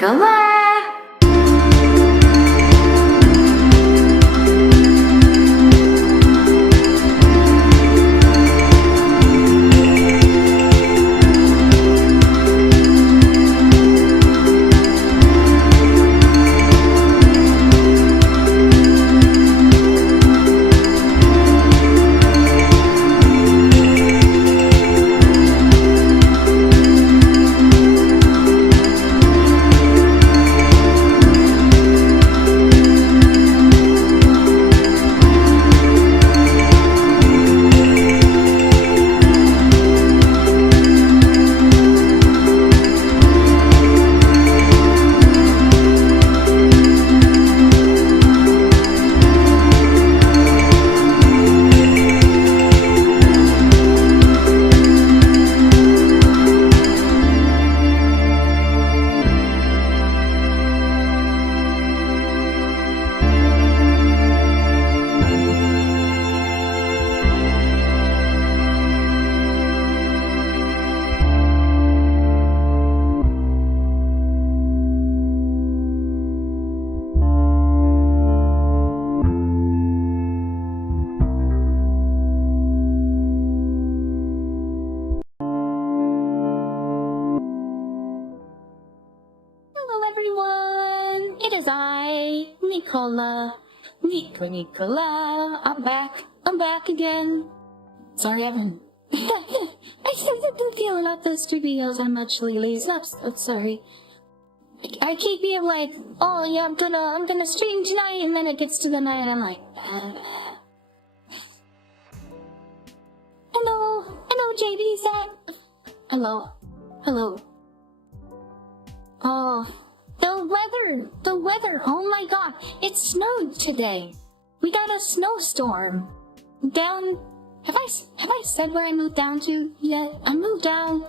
Nicola! Everyone, it is I, Nicola. Nicola. I'm back again. Sorry, I haven't. I haven't been feeling up those 2 videos on much lately. I'm so sorry. I keep being like, oh yeah, I'm gonna stream tonight, and then it gets to the night, and I'm like, hello, JB's at. Hello. Oh, the weather, oh my god, it snowed today. We got a snowstorm. Have I said where I moved down to yet? I moved down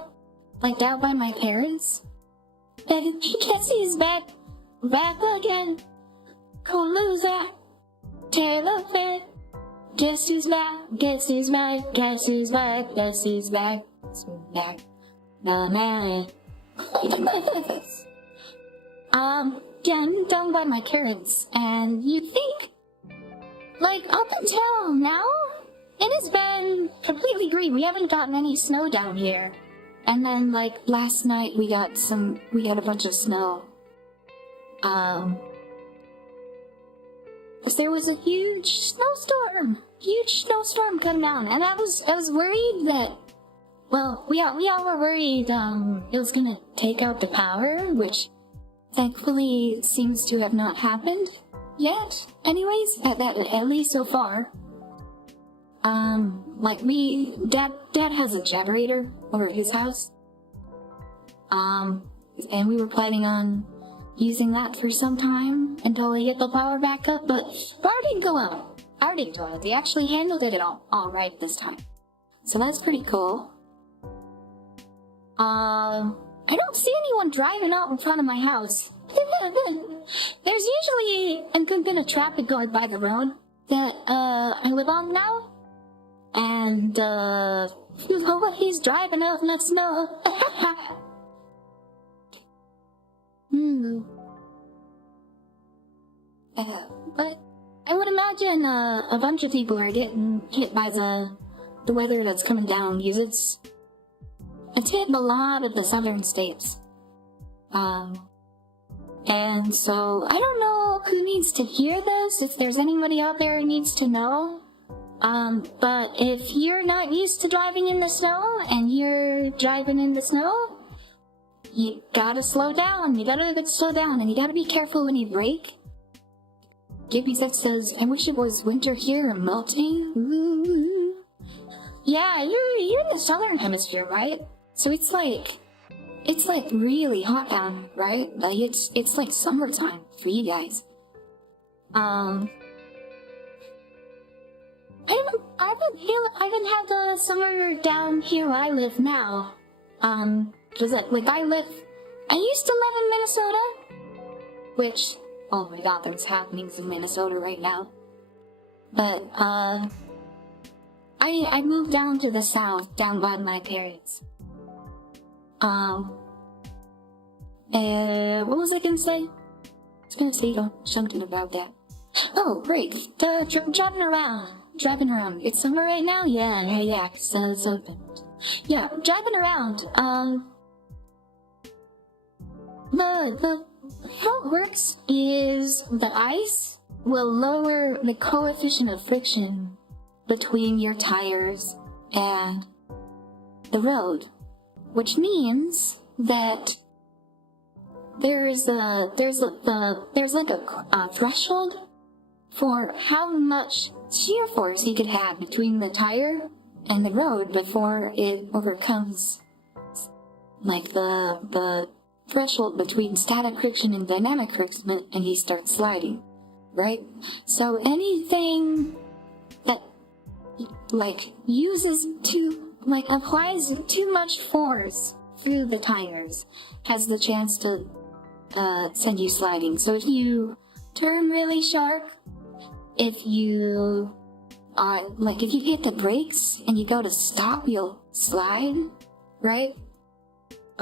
by my parents. And guess he's back again. Go loser, Taylor Fit. Guess who's back, No. Yeah, I moved down by my parents, and you think, like, up until now, it has been completely green. We haven't gotten any snow down here. And then, like, last night we had a bunch of snow. Because there was a huge snowstorm coming down, and I was worried that, well, we all were worried, it was gonna take out the power, which thankfully seems to have not happened yet. Anyways, at least so far. Like Dad has a generator over at his house. And we were planning on using that for some time until we get the power back up, but power didn't go out. They actually handled it all right this time. So that's pretty cool. I don't see anyone driving out in front of my house. There's usually a good bit of traffic going by the road that, I live on now. And, he's driving out in the snow. But I would imagine, a bunch of people are getting hit by the weather that's coming down, because it's hit a lot of the southern states. And so, I don't know who needs to hear this, if there's anybody out there who needs to know. But if you're not used to driving in the snow, and you're driving in the snow, you gotta slow down, and you gotta be careful when you brake. Gibby says, I wish it was winter here and melting. Ooh. Yeah, you're in the southern hemisphere, right? So it's like really hot down, right? Like it's like summertime for you guys. I haven't had the summer down here where I live now. Cause I used to live in Minnesota, which, oh my god, there's happenings in Minnesota right now. But, I moved down to the south, down by my parents. What was I gonna say? I was gonna say something about that. Oh, great. Driving around. Driving around. It's summer right now? Yeah, so it's open. Yeah, driving around. How it works is the ice will lower the coefficient of friction between your tires and the road, which means that there's like a threshold for how much shear force you could have between the tire and the road before it overcomes like the threshold between static friction and dynamic friction, and he starts sliding, right? So anything that applies too much force through the tires has the chance to send you sliding. So if you turn really sharp, if you hit the brakes and you go to stop, you'll slide, right?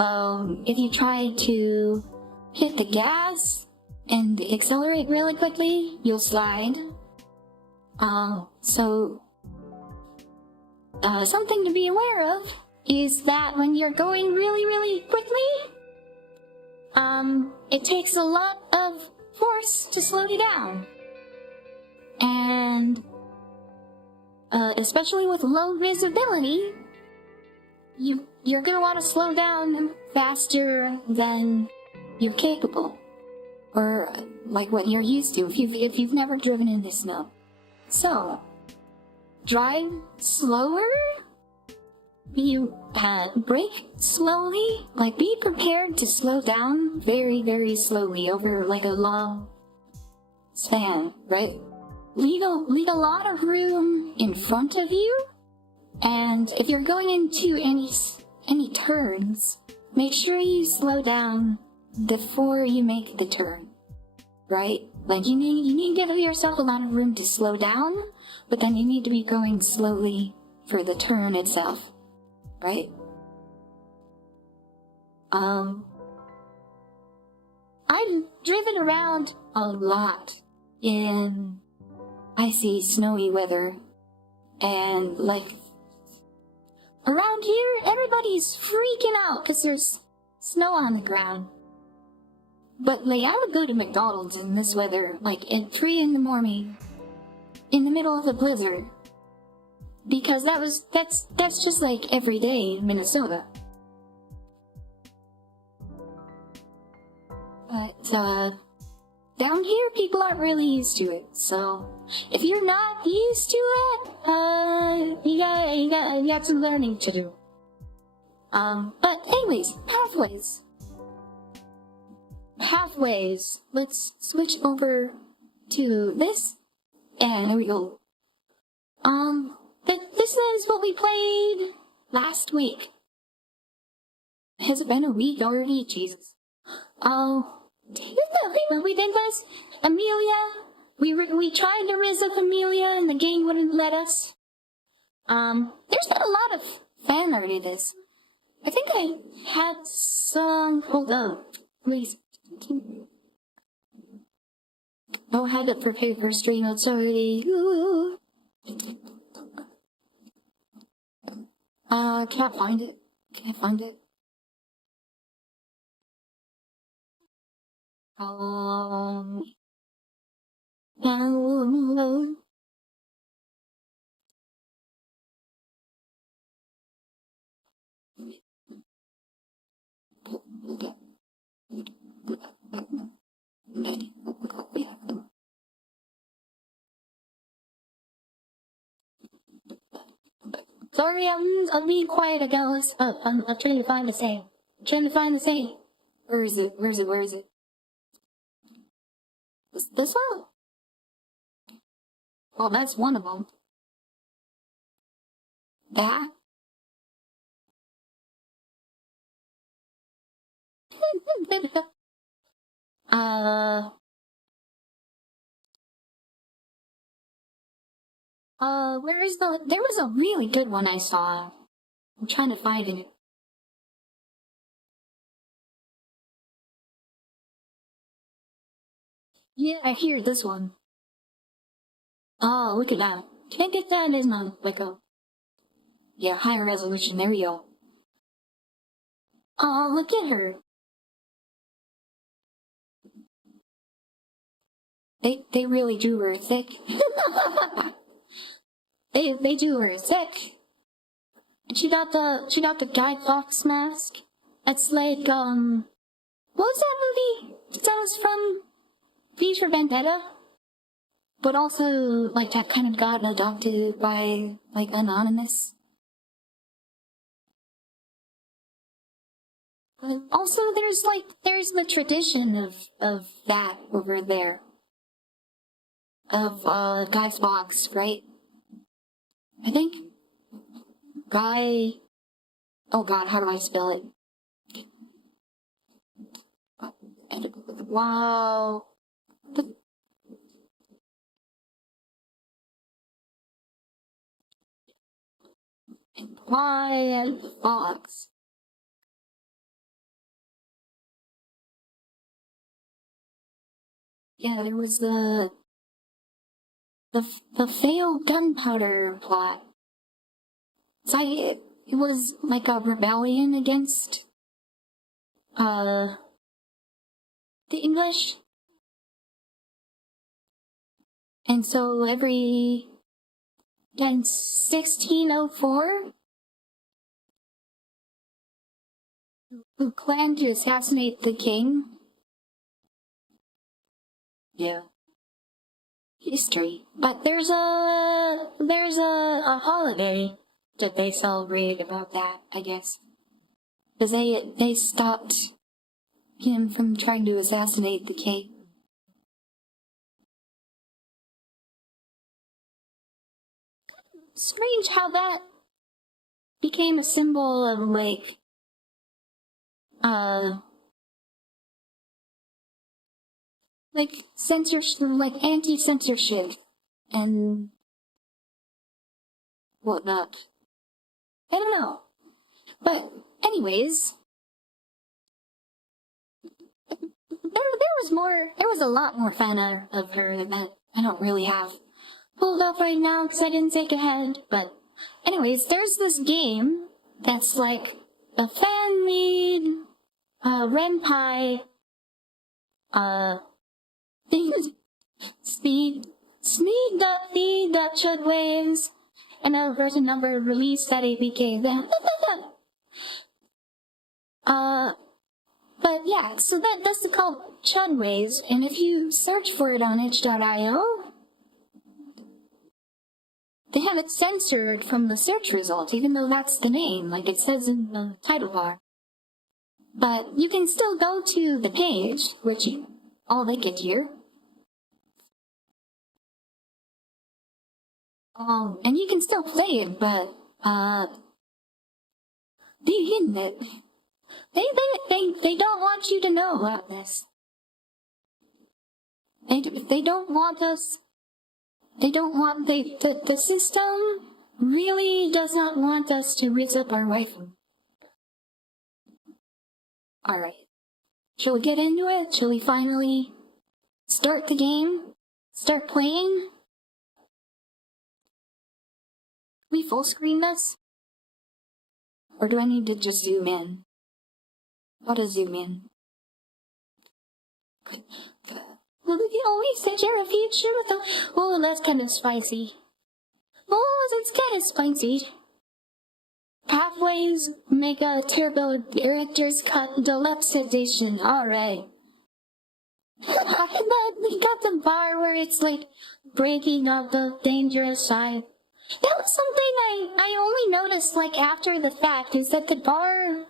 If you try to hit the gas and accelerate really quickly, you'll slide. Something to be aware of is that when you're going really, really quickly, it takes a lot of force to slow you down. And, especially with low visibility, you're gonna want to slow down faster than you're capable, or like what you're used to if you've never driven in the snow. So, drive slower. You brake slowly. Like, be prepared to slow down very, very slowly over like a long span, right? Leave a lot of room in front of you. And if you're going into any turns, make sure you slow down before you make the turn, right? Like you need to give yourself a lot of room to slow down, but then you need to be going slowly for the turn itself, right? I've driven around a lot in icy, snowy weather, and like around here, everybody's freaking out because there's snow on the ground. But like, I would go to McDonald's in this weather, like at 3 in the morning, in the middle of a blizzard, because that's just like every day in Minnesota. But down here, people aren't really used to it. So if you're not used to it, you got some learning to do. But anyways, pathways. Let's switch over to this, and there we go. This is what we played last week. Has it been a week already? Jesus. What we did was Amelia. We tried to rizz up Amelia, and the game wouldn't let us. There's been a lot of fan art in this. I think I had some. Hold up, please. Oh, I had it prepared for stream. It's already. Can't find it. Sorry, I'm being quiet, guys. I'm trying to find the same. Where is it? This one? Well, that's one of them. That? Where is there was a really good one I saw. I'm trying to find it. Yeah, I hear this one. Oh, look at that. Can't get that in like a... Yeah, higher resolution, there we go. Oh, look at her. They really drew her thick. they drew her thick. And she got the Guy Fawkes mask. It's like, what was that movie? That was from V for Vendetta? But also, like, that kind of got adopted by, like, Anonymous. But also, there's the tradition of that over there. Of, Guy Fawkes, right? I think Guy... Oh god, how do I spell it? Wow. Guy Fawkes. Yeah, there was the failed gunpowder plot. It was like a rebellion against, the English. And so in 1604, who planned to assassinate the king. Yeah. History. But there's a holiday that they celebrate about that, I guess. Because they stopped him from trying to assassinate the king. Strange how that became a symbol of, like, censorship, like anti-censorship and whatnot. I don't know. But anyways, there was a lot more fan art of her that I don't really have pulled up right now because I didn't think ahead. But anyways, there's this game that's like a fan-made, Renpai, speed that chud waves, and a version number released at APK then. But yeah, so that's called chud waves, and if you search for it on itch.io, they have it censored from the search result, even though that's the name, like it says in the title bar. But you can still go to the page, which I'll link it here. And you can still play it, but, the internet, they don't want you to know about this. They don't want us, the system really does not want us to rizz up our waifu. Alright. Shall we get into it? Shall we finally start the game? Start playing? We full screen this? Or do I need to just zoom in? How to zoom in? Well, you always said you're a future with a... Oh, that's kind of spicy. Oh, that's kind of spicy. Pathways make a terrible director's cut deluxe edition. Alright. We got the bar where it's like breaking up the dangerous side. That was something I only noticed like after the fact, is that the bar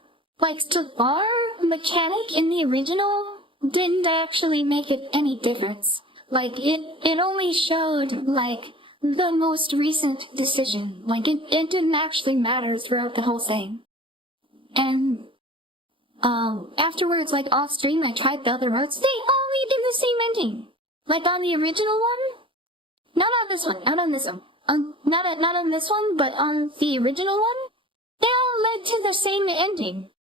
mechanic in the original didn't actually make it any difference. Like it only showed like the most recent decision. Like it didn't actually matter throughout the whole thing. And afterwards, like off stream, I tried the other roads. They all lead in the same ending. Like on the original one, not on this one, not on this one. Not on this one, but on the original one, they all led to the same ending.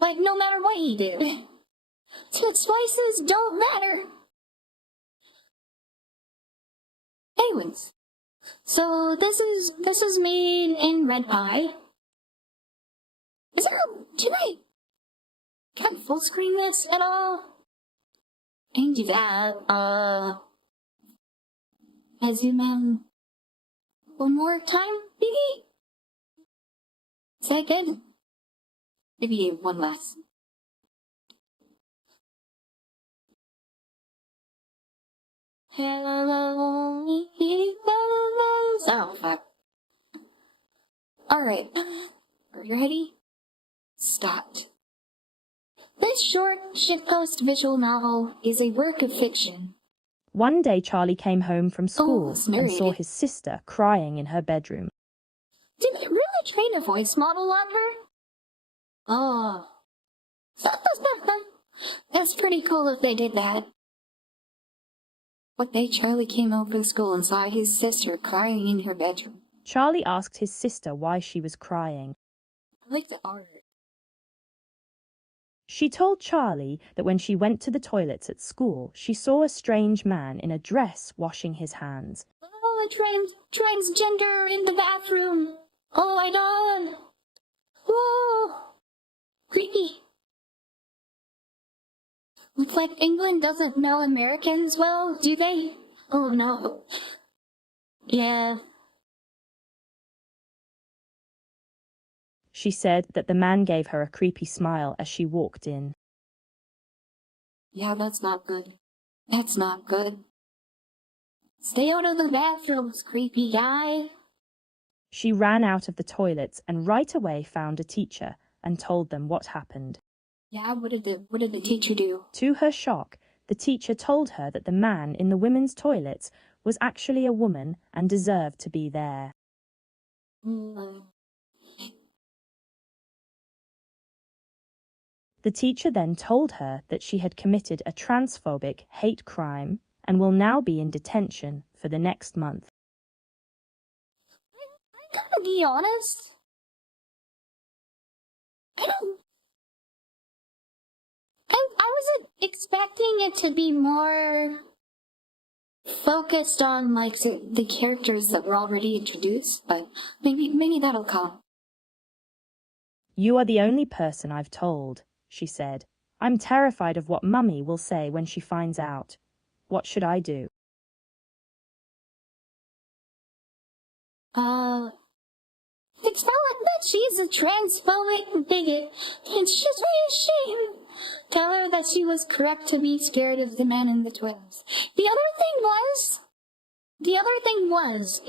Like, no matter what you did. So spices don't matter. Anyways, so this is made in red pie. Can I full screen this at all? I can do that. I zoom in one more time, maybe? Is that good? Maybe one less. Oh, fuck. Alright. Are you ready? Start. This short shitpost visual novel is a work of fiction. One day Charlie came home from school and saw his sister crying in her bedroom. Did they really train a voice model on her? Oh. That's pretty cool if they did that. One day Charlie came home from school and saw his sister crying in her bedroom. Charlie asked his sister why she was crying. I like the art. She told Charlie that when she went to the toilets at school, she saw a strange man in a dress washing his hands. Oh, a transgender in the bathroom. Oh, I don't. Whoa. Creepy. Looks like England doesn't know Americans well, do they? Oh, no. Yeah. She said that the man gave her a creepy smile as she walked in. Yeah, that's not good. That's not good. Stay out of the bathrooms, creepy guy. She ran out of the toilets and right away found a teacher and told them what happened. Yeah, what did the teacher do? To her shock, the teacher told her that the man in the women's toilets was actually a woman and deserved to be there. The teacher then told her that she had committed a transphobic hate crime and will now be in detention for the next month. I gotta be honest. I wasn't expecting it to be more focused on like the characters that were already introduced, but maybe that'll come. You are the only person I've told, she said. I'm terrified of what Mummy will say when she finds out. What should I do? It's not like that she's a transphobic bigot, and she's very ashamed. Tell her that she was correct to be scared of the man in the toilets. The other thing was,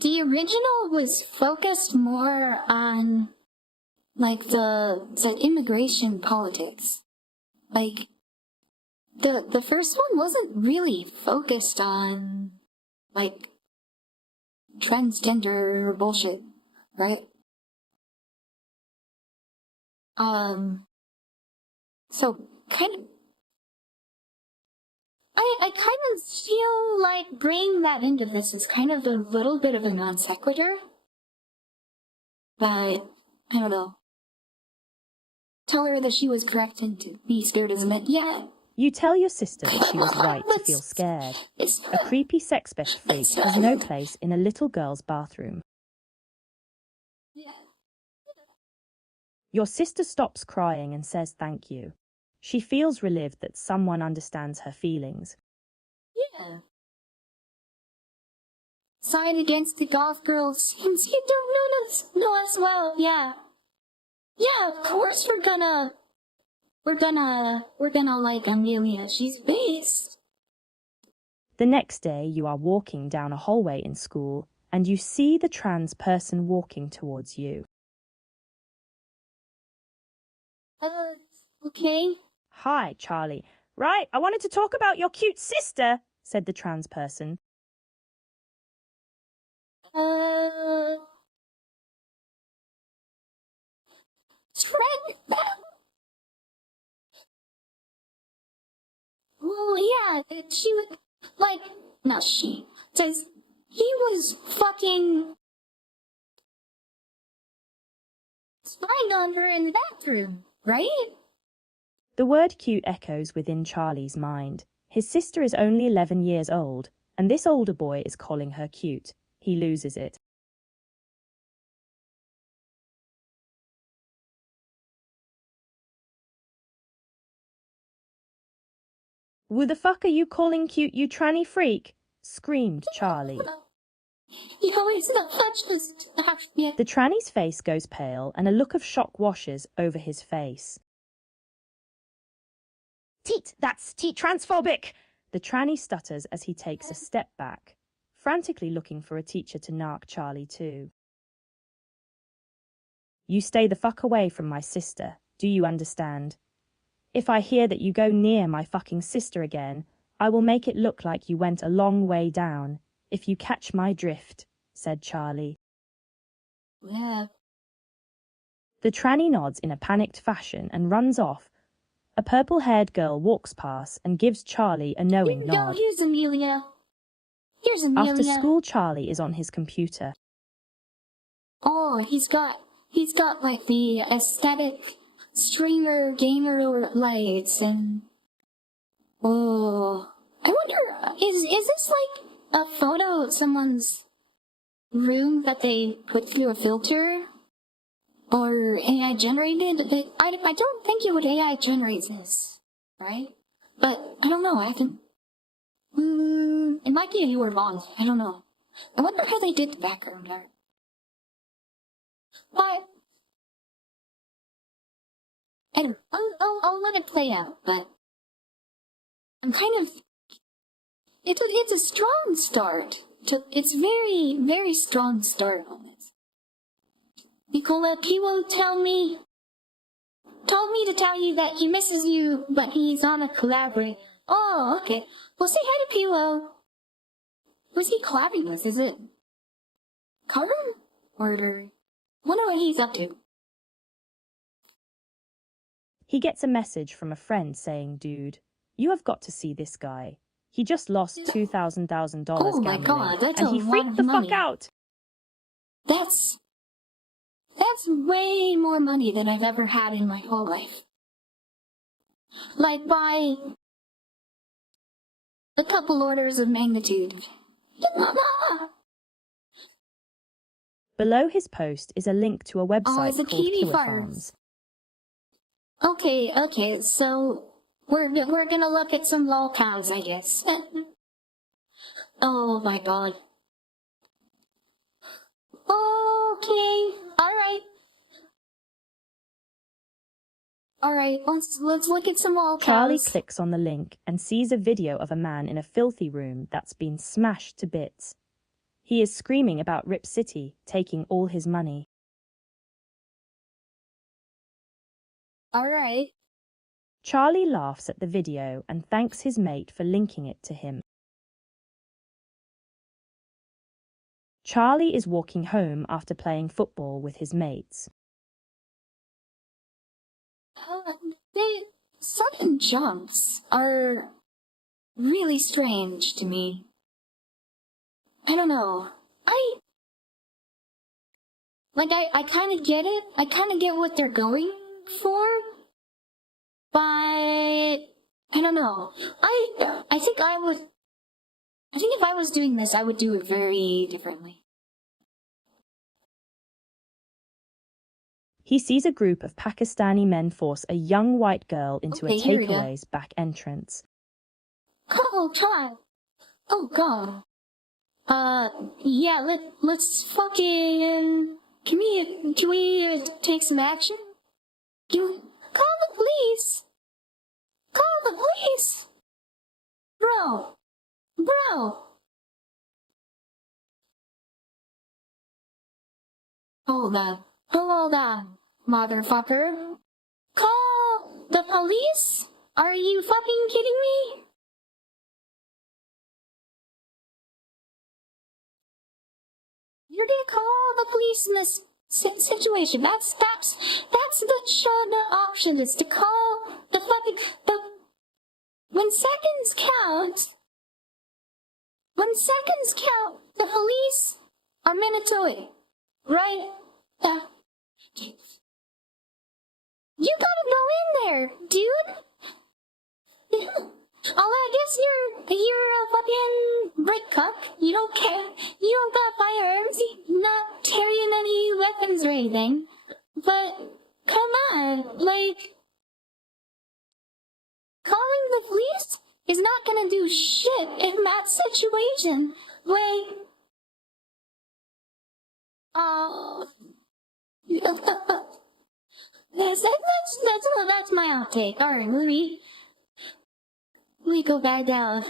the original was focused more on, like, the immigration politics. Like, the first one wasn't really focused on, like, transgender bullshit, right? So, kind of, I kind of feel like bringing that into this is kind of a little bit of a non sequitur. But, I don't know. Tell her that she was correct and to be scared as a man. Yeah. You tell your sister that she was right to feel scared. A creepy sex-best freak has no place in a little girl's bathroom. Yeah. Your sister stops crying and says thank you. She feels relieved that someone understands her feelings. Yeah. Side against the goth girls. Since you don't know us well, yeah. Yeah, of course we're gonna like Amelia. She's based. The next day you are walking down a hallway in school and you see the trans person walking towards you. Okay. Hi, Charlie. Right, I wanted to talk about your cute sister, said the trans person. Well, yeah, she was, like, no, she says he was fucking spying on her in the bathroom, right? The word cute echoes within Charlie's mind. His sister is only 11 years old, and this older boy is calling her cute. He loses it. Who the fuck are you calling cute, you tranny freak? Screamed Charlie. You always the fudge. The tranny's face goes pale and a look of shock washes over his face. Teat, that's teat transphobic! The tranny stutters as he takes a step back, frantically looking for a teacher to narc Charlie too. You stay the fuck away from my sister, do you understand? If I hear that you go near my fucking sister again, I will make it look like you went a long way down, if you catch my drift, said Charlie. Yeah. The tranny nods in a panicked fashion and runs off. A purple-haired girl walks past and gives Charlie a knowing nod. Here's Amelia. Here's Amelia. After school, Charlie is on his computer. Oh, he's got like the aesthetic streamer gamer lights and oh, I wonder is this like a photo of someone's room that they put through a filter or AI generated? I don't think it would AI generate this, right? But I don't know. I haven't. It might be you were wrong. I don't know. I wonder how they did the background art. But I don't. I'll let it play out. But I'm kind of. It's a strong start. It's very, very strong start on this. Nicola Piwo told me to tell you that he misses you, but he's on a collaborate. Oh, okay. Well, say hi to Piwo. Who's he collabing with? Is it Carter? Or wonder what he's up to. He gets a message from a friend saying, dude, you have got to see this guy. He just lost $2,000 Oh my gambling, god, that's and a he lot freaked of the money. fuck out. That's way more money than I've ever had in my whole life. Like by a couple orders of magnitude. Below his post is a link to a website it's a called kiwi Killer farms. Farms. Okay, so we're gonna look at some lolcows, I guess. Oh my god. Okay, alright, let's look at some lolcows. Charlie clicks on the link and sees a video of a man in a filthy room that's been smashed to bits. He is screaming about Rip City taking all his money. Alright. Charlie laughs at the video and thanks his mate for linking it to him. Charlie is walking home after playing football with his mates. Sudden jumps are really strange to me. I don't know. I kind of get it. I kind of get what they're going for. But I don't know. I think if I was doing this, I would do it very differently. He sees a group of Pakistani men force a young white girl into a takeaway's back entrance. Oh, child. Oh, God. Yeah, let's fucking... Can we take some action? Call the police! Call the police! Bro! Hold on, motherfucker. Call the police? Are you fucking kidding me? You're gonna call the police in this situation. That's the option, is to call the fucking, when seconds count, the police are mandatory, right? You gotta go in there, dude. Oh, I guess you're a fucking brick cuck. You don't care. You don't got firearms. You're not carrying any weapons or anything. But come on, like, calling the police is not gonna do shit in that situation. Like, oh, that's my hot take. All right, let me go back down.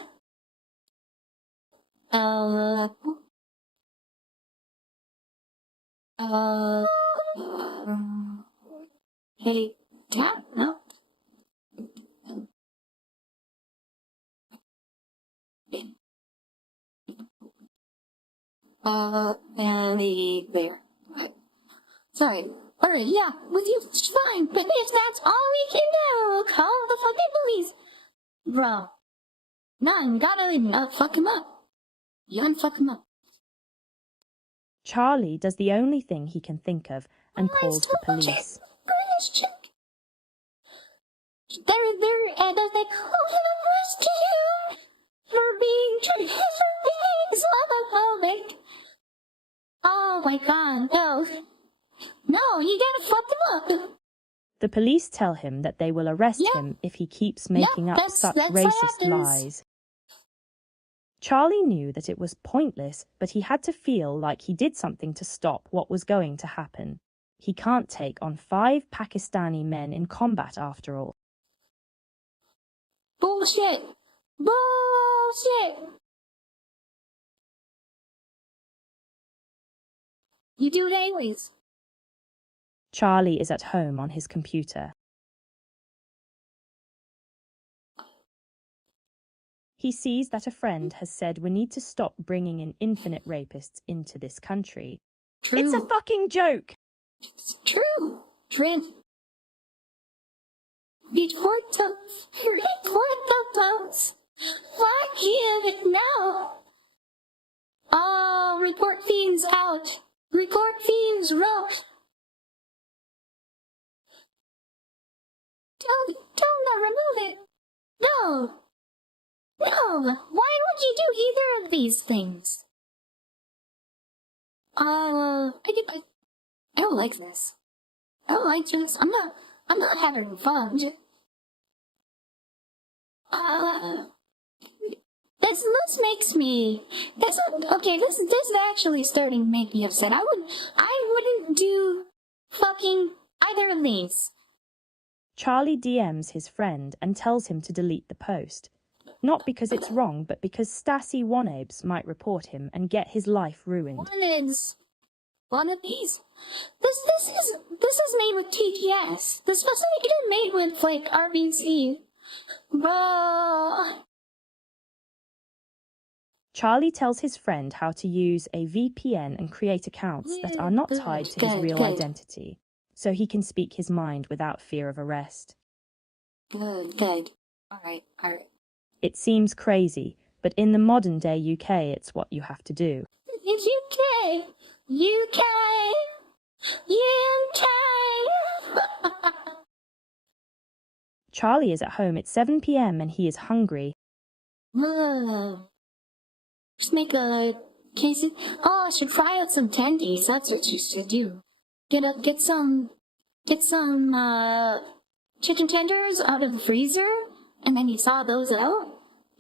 Hey, tap? No. And the there. Sorry. Alright, yeah, with you, it's fine, but if that's all we can do, call the fucking police. Bro. No, you gotta fuck him up. You unfuck him up. Charlie does the only thing he can think of and calls the police. And they arrested you for being Islamophobic. Oh my god, no. No, you gotta fuck them up. The police tell him that they will arrest him if he keeps making up such racist lies. Charlie knew that it was pointless, but he had to feel like he did something to stop what was going to happen. He can't take on 5 Pakistani men in combat after all. Bullshit! Bullshit! You do it anyways. Charlie is at home on his computer. He sees that a friend has said we need to stop bringing in infinite rapists into this country. True. It's a fucking joke! It's true, Trent. Report those. Fuck you now. Oh, report fiends out. Report fiends rough. Don't remove it. No. No. Why would you do either of these things? I don't like this. I don't like this. I'm not having fun. This makes me. This is actually starting to make me upset. I wouldn't do fucking either of these. Charlie DMs his friend and tells him to delete the post. Not because it's wrong, but because Stassi Wanabes might report him and get his life ruined. One of these. This is made with TTS. This wasn't even made with like RBC. Bro. Charlie tells his friend how to use a VPN and create accounts that are not tied to his real identity, so he can speak his mind without fear of arrest. Good. Alright. It seems crazy, but in the modern day UK, it's what you have to do. It's UK! Charlie is at home at 7 p.m. and he is hungry. Just make a case of, I should try out some tendies. That's what you should do. Get some chicken tenders out of the freezer, and then you thaw those out,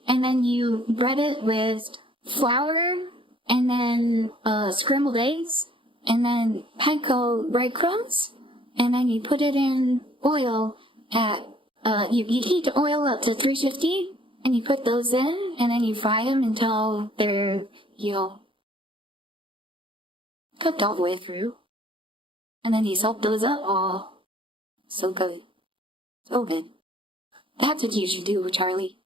and then you bread it with flour, and then scrambled eggs, and then panko breadcrumbs, and then you put it in oil at you heat the oil up to 350, and you put those in, and then you fry them until they're, cooked all the way through. And then you salt those up. Oh, so good. So good. That's what you should do, Charlie.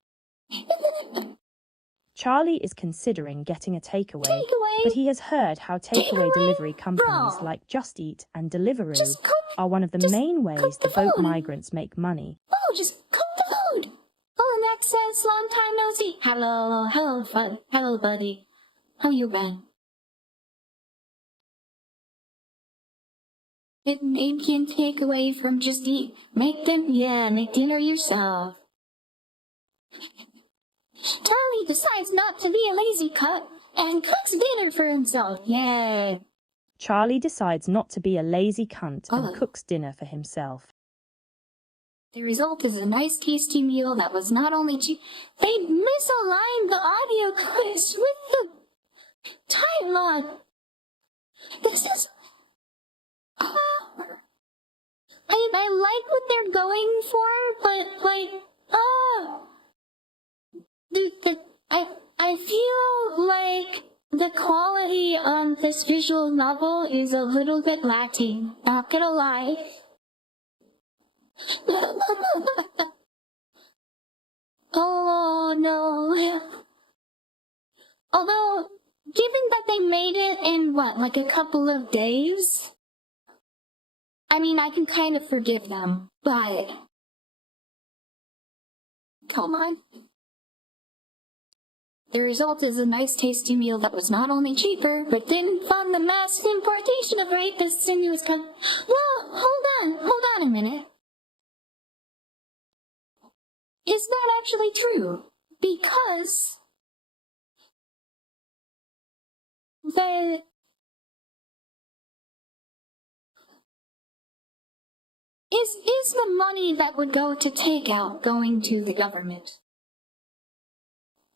Charlie is considering getting a takeaway, but he has heard how takeaway delivery companies like Just Eat and Deliveroo are one of the main ways the boat migrants make money. Oh, just cook the food. Oh, and access, long time no see. Hello, buddy. How you been? It maybe can take away from Just Eat. Make dinner yourself. Charlie decides not to be a lazy cunt and cooks dinner for himself. Yeah. Charlie decides not to be a lazy cunt and cooks dinner for himself. The result is a nice, tasty meal that was not only cheap. They misaligned the audio clips with the time log. This is. I like what they're going for, but I feel like the quality on this visual novel is a little bit lacking. Not gonna lie. Oh no. Although, given that they made it in like a couple of days? I mean, I can kind of forgive them, but come on. The result is a nice tasty meal that was not only cheaper, but didn't fund the mass importation of rapists into his country. Well, hold on a minute. Is that actually true? Because is the money that would go to takeout going to the government?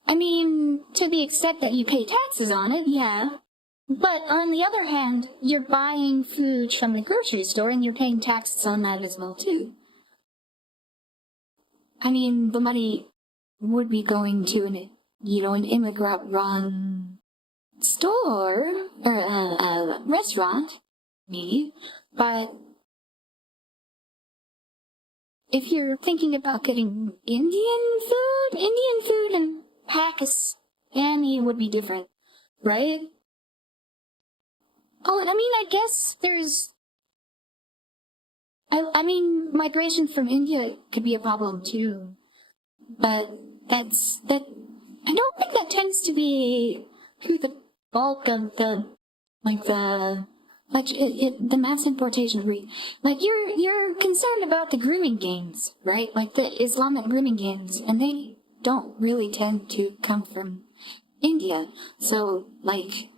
I mean, to the extent that you pay taxes on it, yeah. But on the other hand, you're buying food from the grocery store and you're paying taxes on that as well, too. I mean, the money would be going to an immigrant-run store, or restaurant, maybe, but if you're thinking about getting Indian food and Pakistani would be different, right? Oh, and I mean, I guess there's... I mean, migration from India could be a problem, too. But I don't think that tends to be who the bulk of the mass importation rate. Like, you're concerned about the grooming gangs, right? Like, the Islamic grooming gangs, and they don't really tend to come from India. So, like,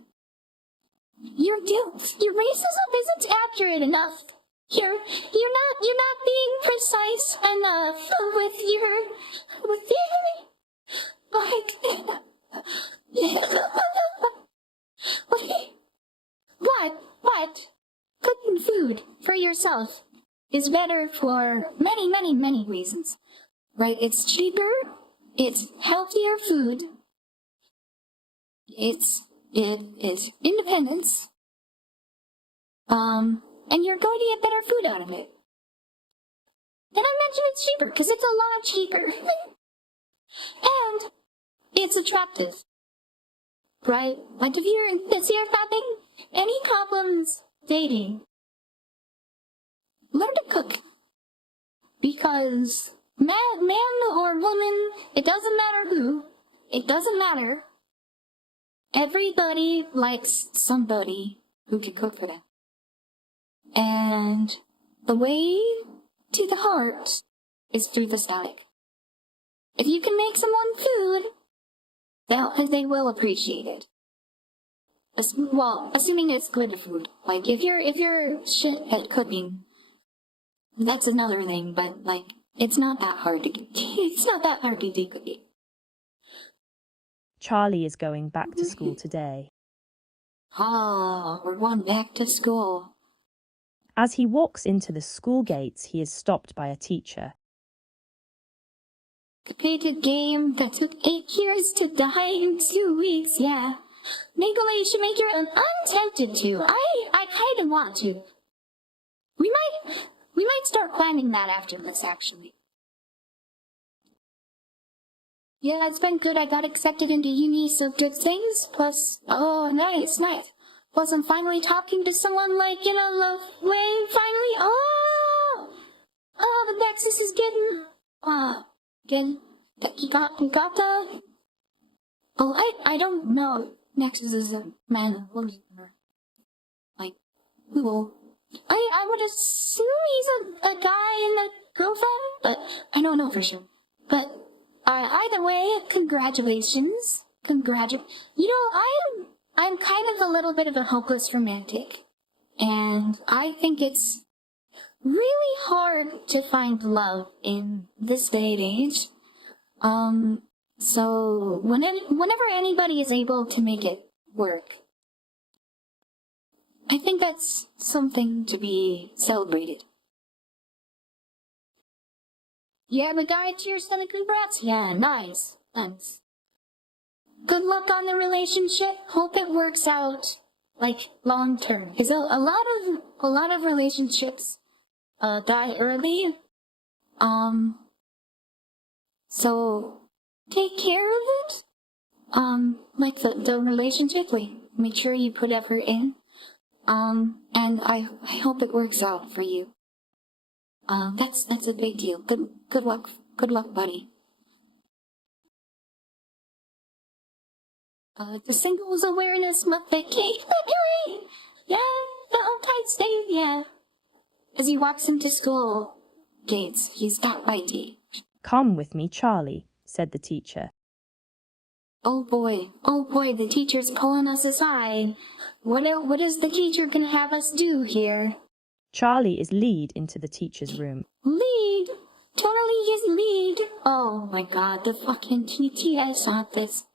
your racism isn't accurate enough. You're not being precise enough with your what? Cooking food for yourself is better for many reasons. Right? It's cheaper, it's healthier food, it is independence, and you're going to get better food out of it. And I mentioned it's cheaper, because it's a lot cheaper. And it's attractive. Right? Like if you're having any problems dating, learn to cook. Because man or woman, it doesn't matter who, it doesn't matter. Everybody likes somebody who can cook for them. And the way to the heart is through the stomach. If you can make someone food, they will appreciate it. Well, assuming it's good food. Like, if you're shit at cooking, that's another thing, but, like, it's not that hard to do cooking. Charlie is going back to school today. We're going back to school. As he walks into the school gates, he is stopped by a teacher. Competed game that took 8 years to die in 2 weeks, yeah. Nicola, you should make your own. I'm tempted to. I kind of want to. We might start planning that after this, actually. Yeah, it's been good. I got accepted into uni, so good things. Plus, oh, nice. Plus, I'm finally talking to someone, like, in a love way, finally. The Nexus is getting, got the... Oh, I don't know. Nexus is a man, like, who? I would assume he's a guy and a girlfriend, but I don't know for sure. But Either way, congratulations. I'm kind of a little bit of a hopeless romantic. And I think it's really hard to find love in this day and age. So whenever anybody is able to make it work, I think that's something to be celebrated. Yeah, the guy cheers and congrats. Yeah, nice. Good luck on the relationship. Hope it works out, like, long term. Cause a lot of relationships, die early. So take care of it. Like the relationship, like, make sure you put effort in. And I hope it works out for you. That's a big deal. Good luck, buddy. The Singles Awareness Month, February! Yeah, Valentine's Day, yeah. As he walks into school gates, he's got ID. Come with me, Charlie, said the teacher. Oh boy, the teacher's pulling us aside. What is the teacher gonna have us do here? Charlie is lead into the teacher's room. Lead? Totally his lead. Oh my god, the fucking TTS office.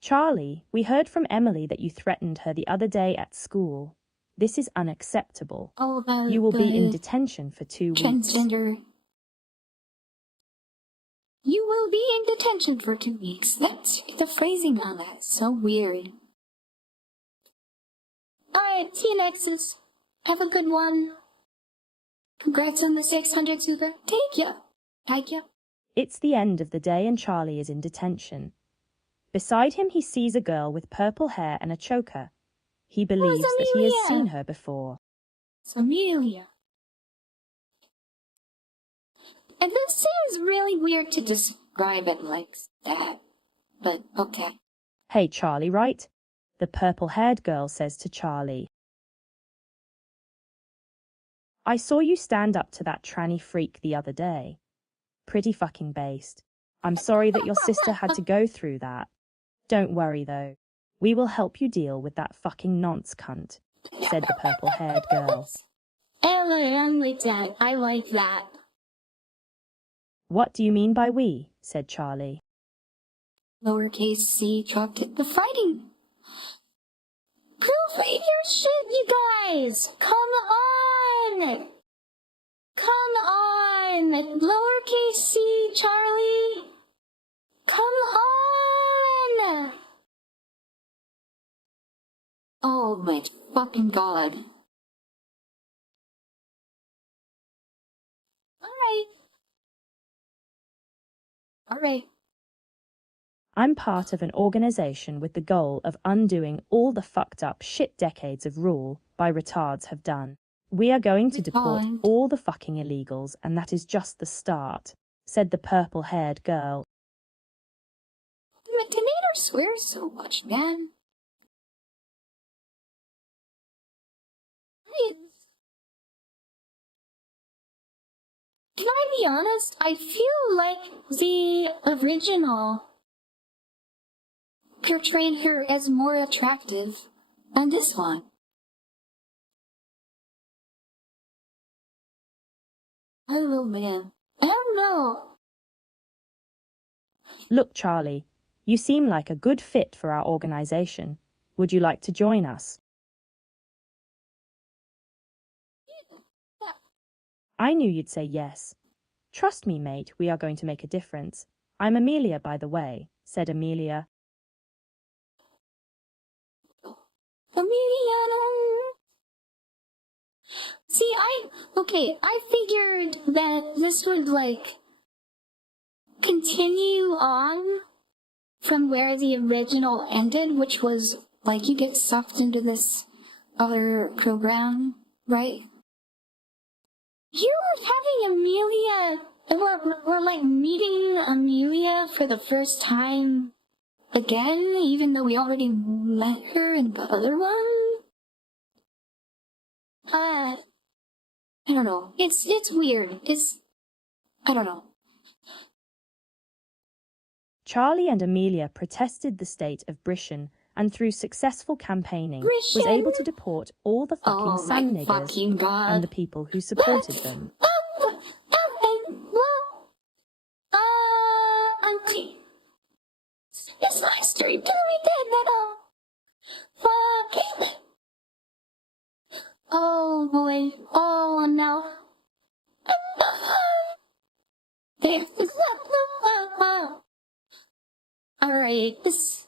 Charlie, we heard from Emily that you threatened her the other day at school. This is unacceptable. Oh, you will be in detention for 2 weeks. Transgender. You will be in detention for 2 weeks. That's the phrasing on that. It's so weird. Alright, see you next. Have a good one. Congrats on the 600 super. Take ya. It's the end of the day and Charlie is in detention. Beside him, he sees a girl with purple hair and a choker. He believes that he has seen her before. It's Amelia. And this seems really weird to describe it like that, but okay. Hey, Charlie, right? The purple-haired girl says to Charlie. I saw you stand up to that tranny freak the other day. Pretty fucking based. I'm sorry that your sister had to go through that. Don't worry, though. We will help you deal with that fucking nonce cunt, said the purple-haired girl. I like that. What do you mean by we? Said Charlie. Lowercase c dropped it. The fighting. Prove your shit, you guys! Come on! Lowercase c, Charlie! Come on! Oh my fucking god. Alright. I'm part of an organization with the goal of undoing all the fucked up shit decades of rule by retards have done. We are going to deport all the fucking illegals, and that is just the start, said the purple-haired girl. The Denator swears so much, man. Can I be honest? I feel like the original portrayed her as more attractive than this one. Oh man, I don't know. Look, Charlie, you seem like a good fit for our organization. Would you like to join us? I knew you'd say yes. Trust me, mate, we are going to make a difference. I'm Amelia, by the way, said Amelia. Amelia! See, I figured that this would, like, continue on from where the original ended, which was, like, you get sucked into this other program, right? You're having Amelia, we're like meeting Amelia for the first time again, even though we already met her in the other one? I don't know. It's weird. I don't know. Charlie and Amelia protested the state of Britain and through successful campaigning was Britain? able to deport all the fucking Oh sun my niggers fucking god. and the people who supported them. Auntie. It's my story. Do we dead now? Fuck it. Oh boy. Oh no. There. Alright, this.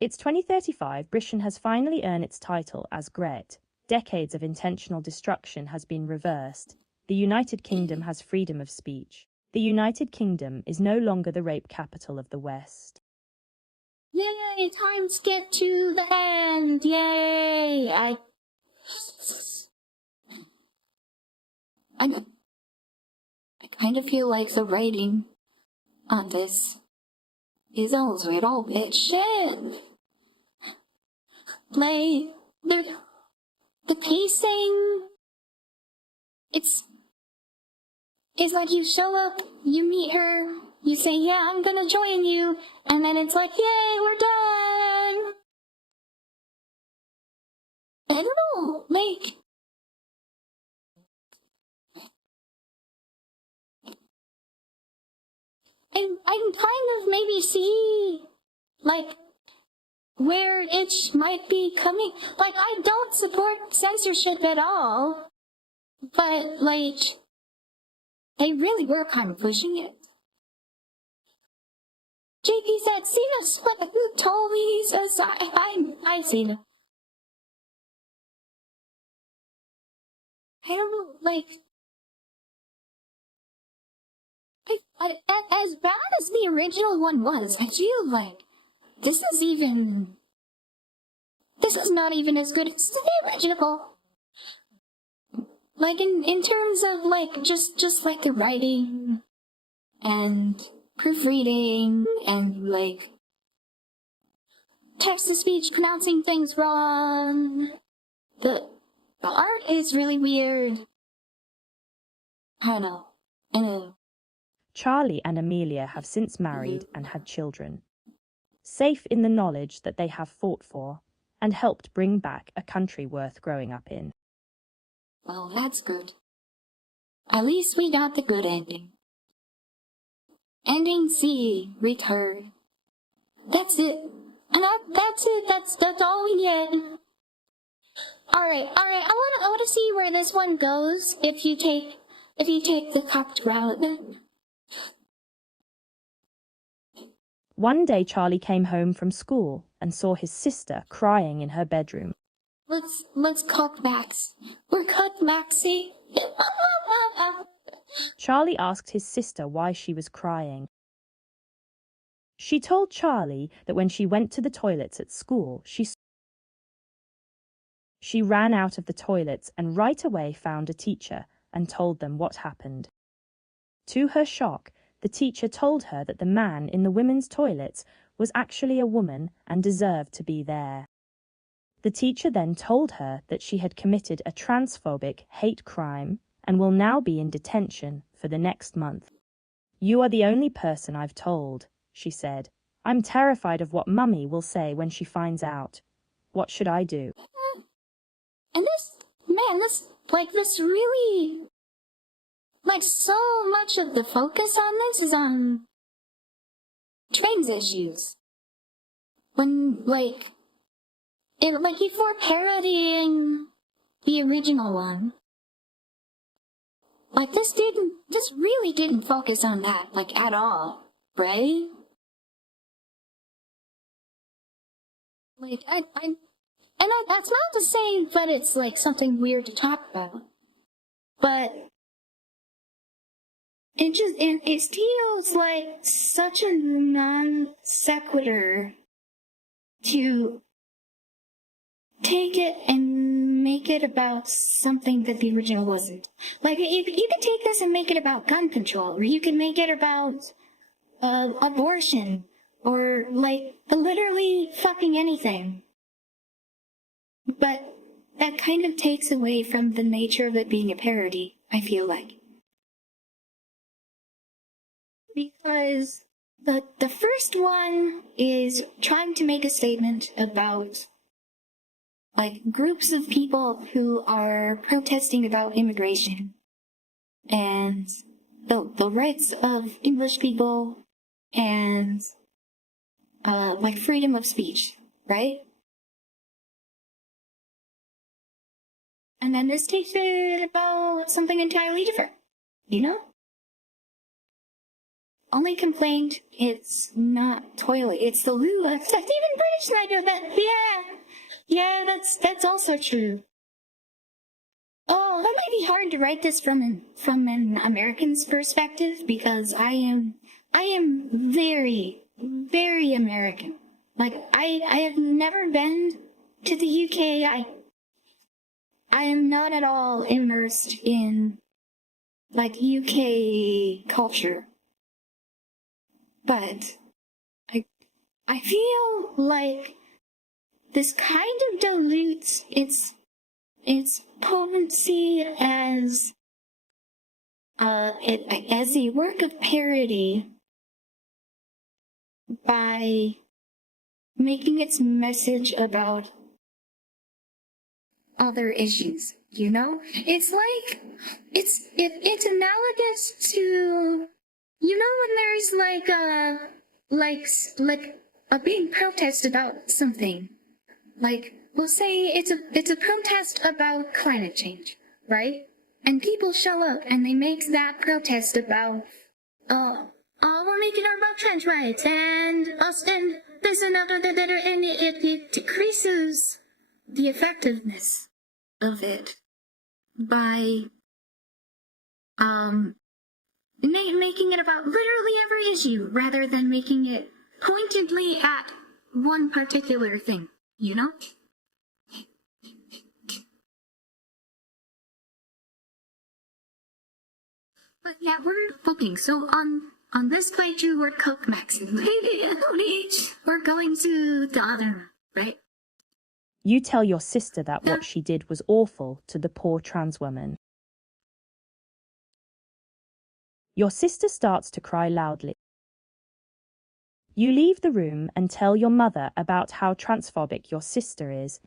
It's 2035, Britain has finally earned its title as Great. Decades of intentional destruction has been reversed. The United Kingdom has freedom of speech. The United Kingdom is no longer the rape capital of the West. Yay, time to get to the end. Yay. I kind of feel like the writing on this is also a little bit shit. Like, the pacing, it's like you show up, you meet her, you say, yeah, I'm gonna join you, and then it's like, yay, we're done. I don't know, like, and I can kind of maybe see, like, where it might be coming. Like, I don't support censorship at all, but, like, they really were kind of pushing it. JP said, Cena split who told me, so I seen it. I don't know, like, as bad as the original one was, I feel like this is not even as good as the original. Like, in terms of, like, just like the writing, and proofreading, and, like, text-to-speech pronouncing things wrong. The art is really weird. I don't know. Charlie and Amelia have since married and had children, safe in the knowledge that they have fought for and helped bring back a country worth growing up in. Well, that's good. At least we got the good ending. Ending C, return. That's it. And that's it. That's all we get. Alright. I wanna see where this one goes if you take the cocked route. One day Charlie came home from school and saw his sister crying in her bedroom. Let's cook Max. We're cooked, Maxie. Charlie asked his sister why she was crying. She told Charlie that when she went to the toilets at school, she ran out of the toilets and right away found a teacher and told them what happened. To her shock, the teacher told her that the man in the women's toilets was actually a woman and deserved to be there. The teacher then told her that she had committed a transphobic hate crime and will now be in detention for the next month. You are the only person I've told, she said. I'm terrified of what Mummy will say when she finds out. What should I do? And this really, like, so much of the focus on this is on trans issues. When, before parodying the original one, this really didn't focus on that, at all, right? That's not to say that it's, something weird to talk about, but it feels like such a non sequitur to take it and make it about something that the original wasn't. You can take this and make it about gun control, or you can make it about abortion, or literally fucking anything. But that kind of takes away from the nature of it being a parody, I feel like. Because the first one is trying to make a statement about like groups of people who are protesting about immigration and the rights of English people and like freedom of speech, right? And then this takes it about something entirely different, you know? Only complaint, it's not toilet, it's the loo. That's even British, and I do that. Yeah, that's also true. Oh, that might be hard to write this from an American's perspective because I am very, very American. Like I have never been to the UK. I am not at all immersed in like UK culture. But I feel like this kind of dilutes its potency as a work of parody by making its message about other issues, you know? It's like it's analogous to, you know, when there's like a big protest about something. Like, we'll say it's a protest about climate change, right? And people show up and they make that protest about we're making our about trans rights and us and this and that and it decreases the effectiveness of it by making it about literally every issue rather than making it pointedly at one particular thing, you know? But yeah, we're booking. So on this playthrough, we're Coke Maxing. We're going to the other room, right? You tell your sister that what she did was awful to the poor trans woman. Your sister starts to cry loudly. You leave the room and tell your mother about how transphobic your sister is.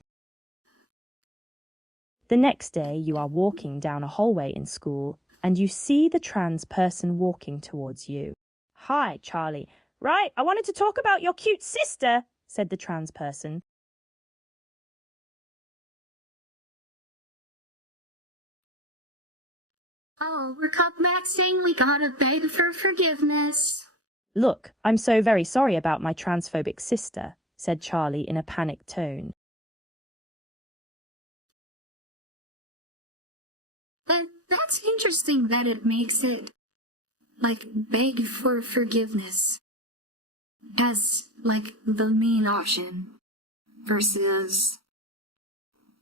The next day, you are walking down a hallway in school and you see the trans person walking towards you. "Hi, Charlie. Right, I wanted to talk about your cute sister," said the trans person. Oh, we're Cup Maxing. We gotta beg for forgiveness. "Look, I'm so very sorry about my transphobic sister," said Charlie in a panicked tone. That's interesting that it makes it, like, beg for forgiveness as, like, the main option versus,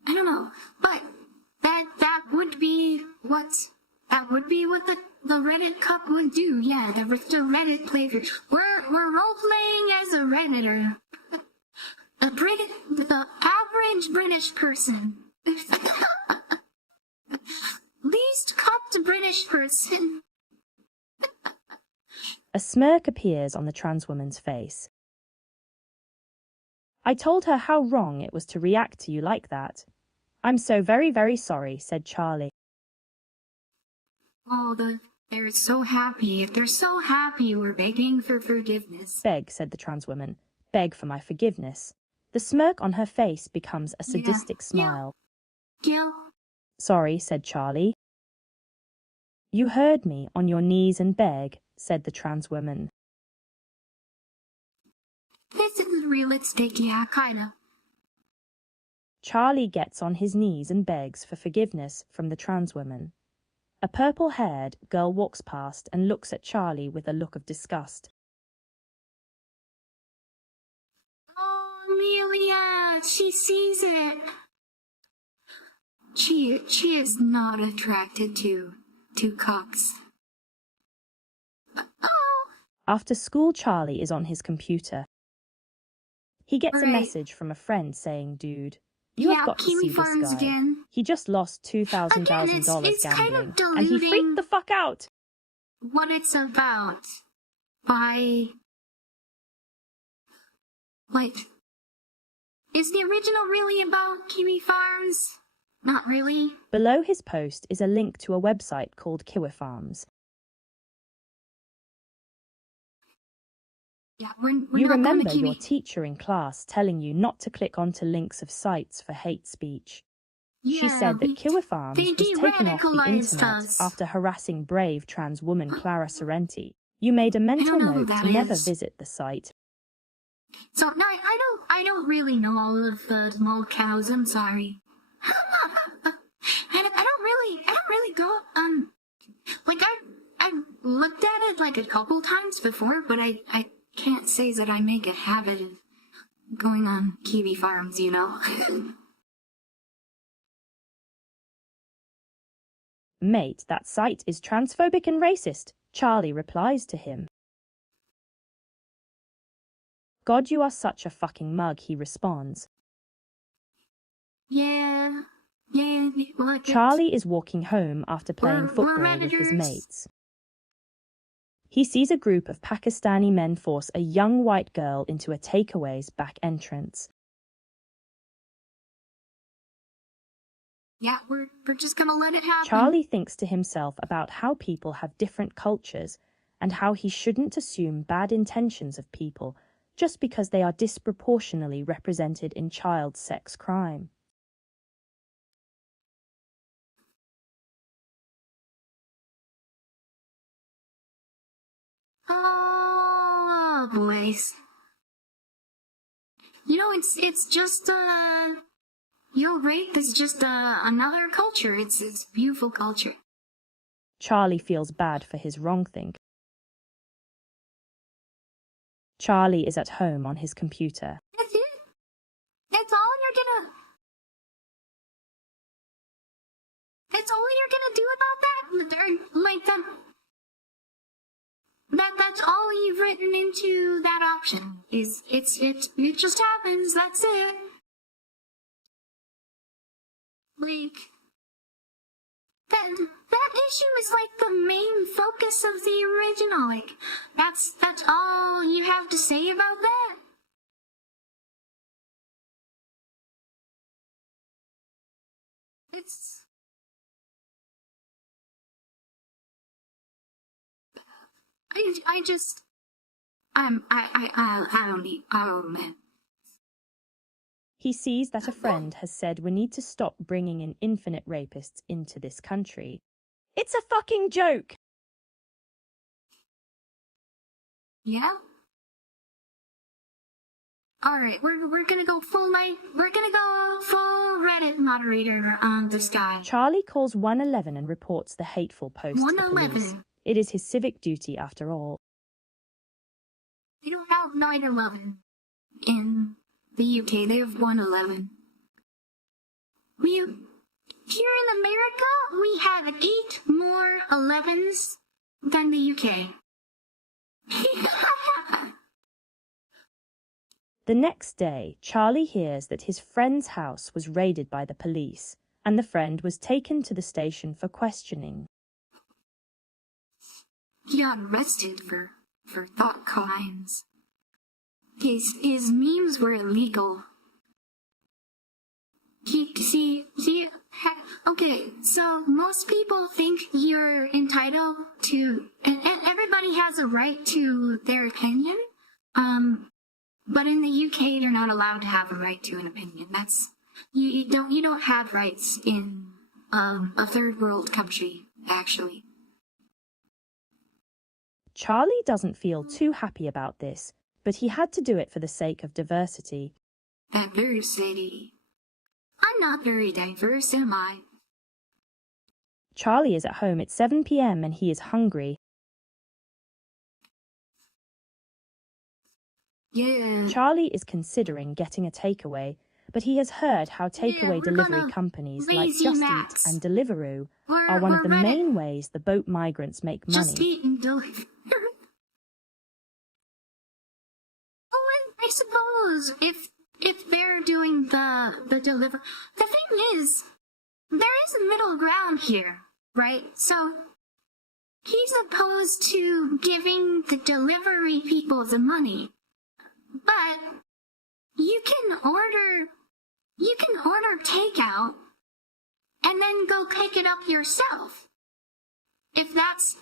I don't know, but that would be what the Reddit cup would do. Yeah, the Reddit playthrough. We're role-playing as a Redditor. The average British person. Least cupped British person. A smirk appears on the trans woman's face. "I told her how wrong it was to react to you like that. I'm so very, very sorry," said Charlie. Oh, they're so happy. If they're so happy, we're begging for forgiveness. "Beg," said the trans woman. "Beg for my forgiveness." The smirk on her face becomes a sadistic smile. Gil. "Sorry," said Charlie. "You heard me, on your knees and beg," said the trans woman. This is realistic, yeah, kinda. Charlie gets on his knees and begs for forgiveness from the trans woman. A purple-haired girl walks past and looks at Charlie with a look of disgust. Oh, Amelia, she sees it. She is not attracted to cocks. Oh. After school, Charlie is on his computer. He gets a message from a friend saying, "Dude, you have got to see this guy. Again. He just lost $2,000 gambling, kind of and he freaked the fuck out." What it's about. by... Wait. Is the original really about kiwi farms? Not really. Below his post is a link to a website called Kiwi Farms. Yeah, we're You not remember going to kiwi. your teacher in class telling you not to click onto links of sites for hate speech. She said that Kiwi Farms they was taken off the de-radicalized internet us. after harassing brave trans woman Clara Sorrenti. You made a mental know who note that to never is. visit the site. So no, I don't really know all of the mole cows. I'm sorry. I don't really go. Like I've looked at it like a couple times before, but I can't say that I make a habit of going on kiwi farms. You know. Mate, that site is transphobic and racist, Charlie replies to him. God, you are such a fucking mug, he responds. Yeah. Well, Charlie is walking home after playing football with his mates. He sees a group of Pakistani men force a young white girl into a takeaway's back entrance. Yeah, we're just gonna let it happen. Charlie thinks to himself about how people have different cultures and how he shouldn't assume bad intentions of people just because they are disproportionately represented in child sex crime. Oh, boys. You know, it's just, rape is just, another culture. It's a beautiful culture. Charlie feels bad for his wrongthink. Charlie is at home on his computer. That's it? That's all you're gonna do about that? Or, like, that's all you've written into that option. It just happens, that's it. Like, that issue is like the main focus of the original. Like, that's all you have to say about that? It's... I don't man. He sees that a friend has said we need to stop bringing in infinite rapists into this country. It's a fucking joke! Yeah? Alright, we're gonna go full Reddit moderator on this guy. Charlie calls 111 and reports the hateful post to the police. 111. It is his civic duty after all. They don't have 911 in the UK, they have 111. Here in America, we have 8 more 11s than the UK. The next day, Charlie hears that his friend's house was raided by the police, and the friend was taken to the station for questioning. He got arrested for thought crimes. His memes were illegal. Okay, so most people think you're entitled to, and everybody has a right to their opinion. But in the UK, they're not allowed to have a right to an opinion. You don't have rights in a third world country, actually. Charlie doesn't feel too happy about this, but he had to do it for the sake of diversity. Diversity. I'm not very diverse, am I? Charlie is at home at 7 p.m. and he is hungry. Yeah. Charlie is considering getting a takeaway, but he has heard how takeaway delivery companies like Just Eat and Deliveroo are one of the main ways the boat migrants make money. Just Eat and Deliver. I suppose if they're doing the deliver, the thing is, there is a middle ground here, right? So he's opposed to giving the delivery people the money. But you can order takeout and then go pick it up yourself. If that's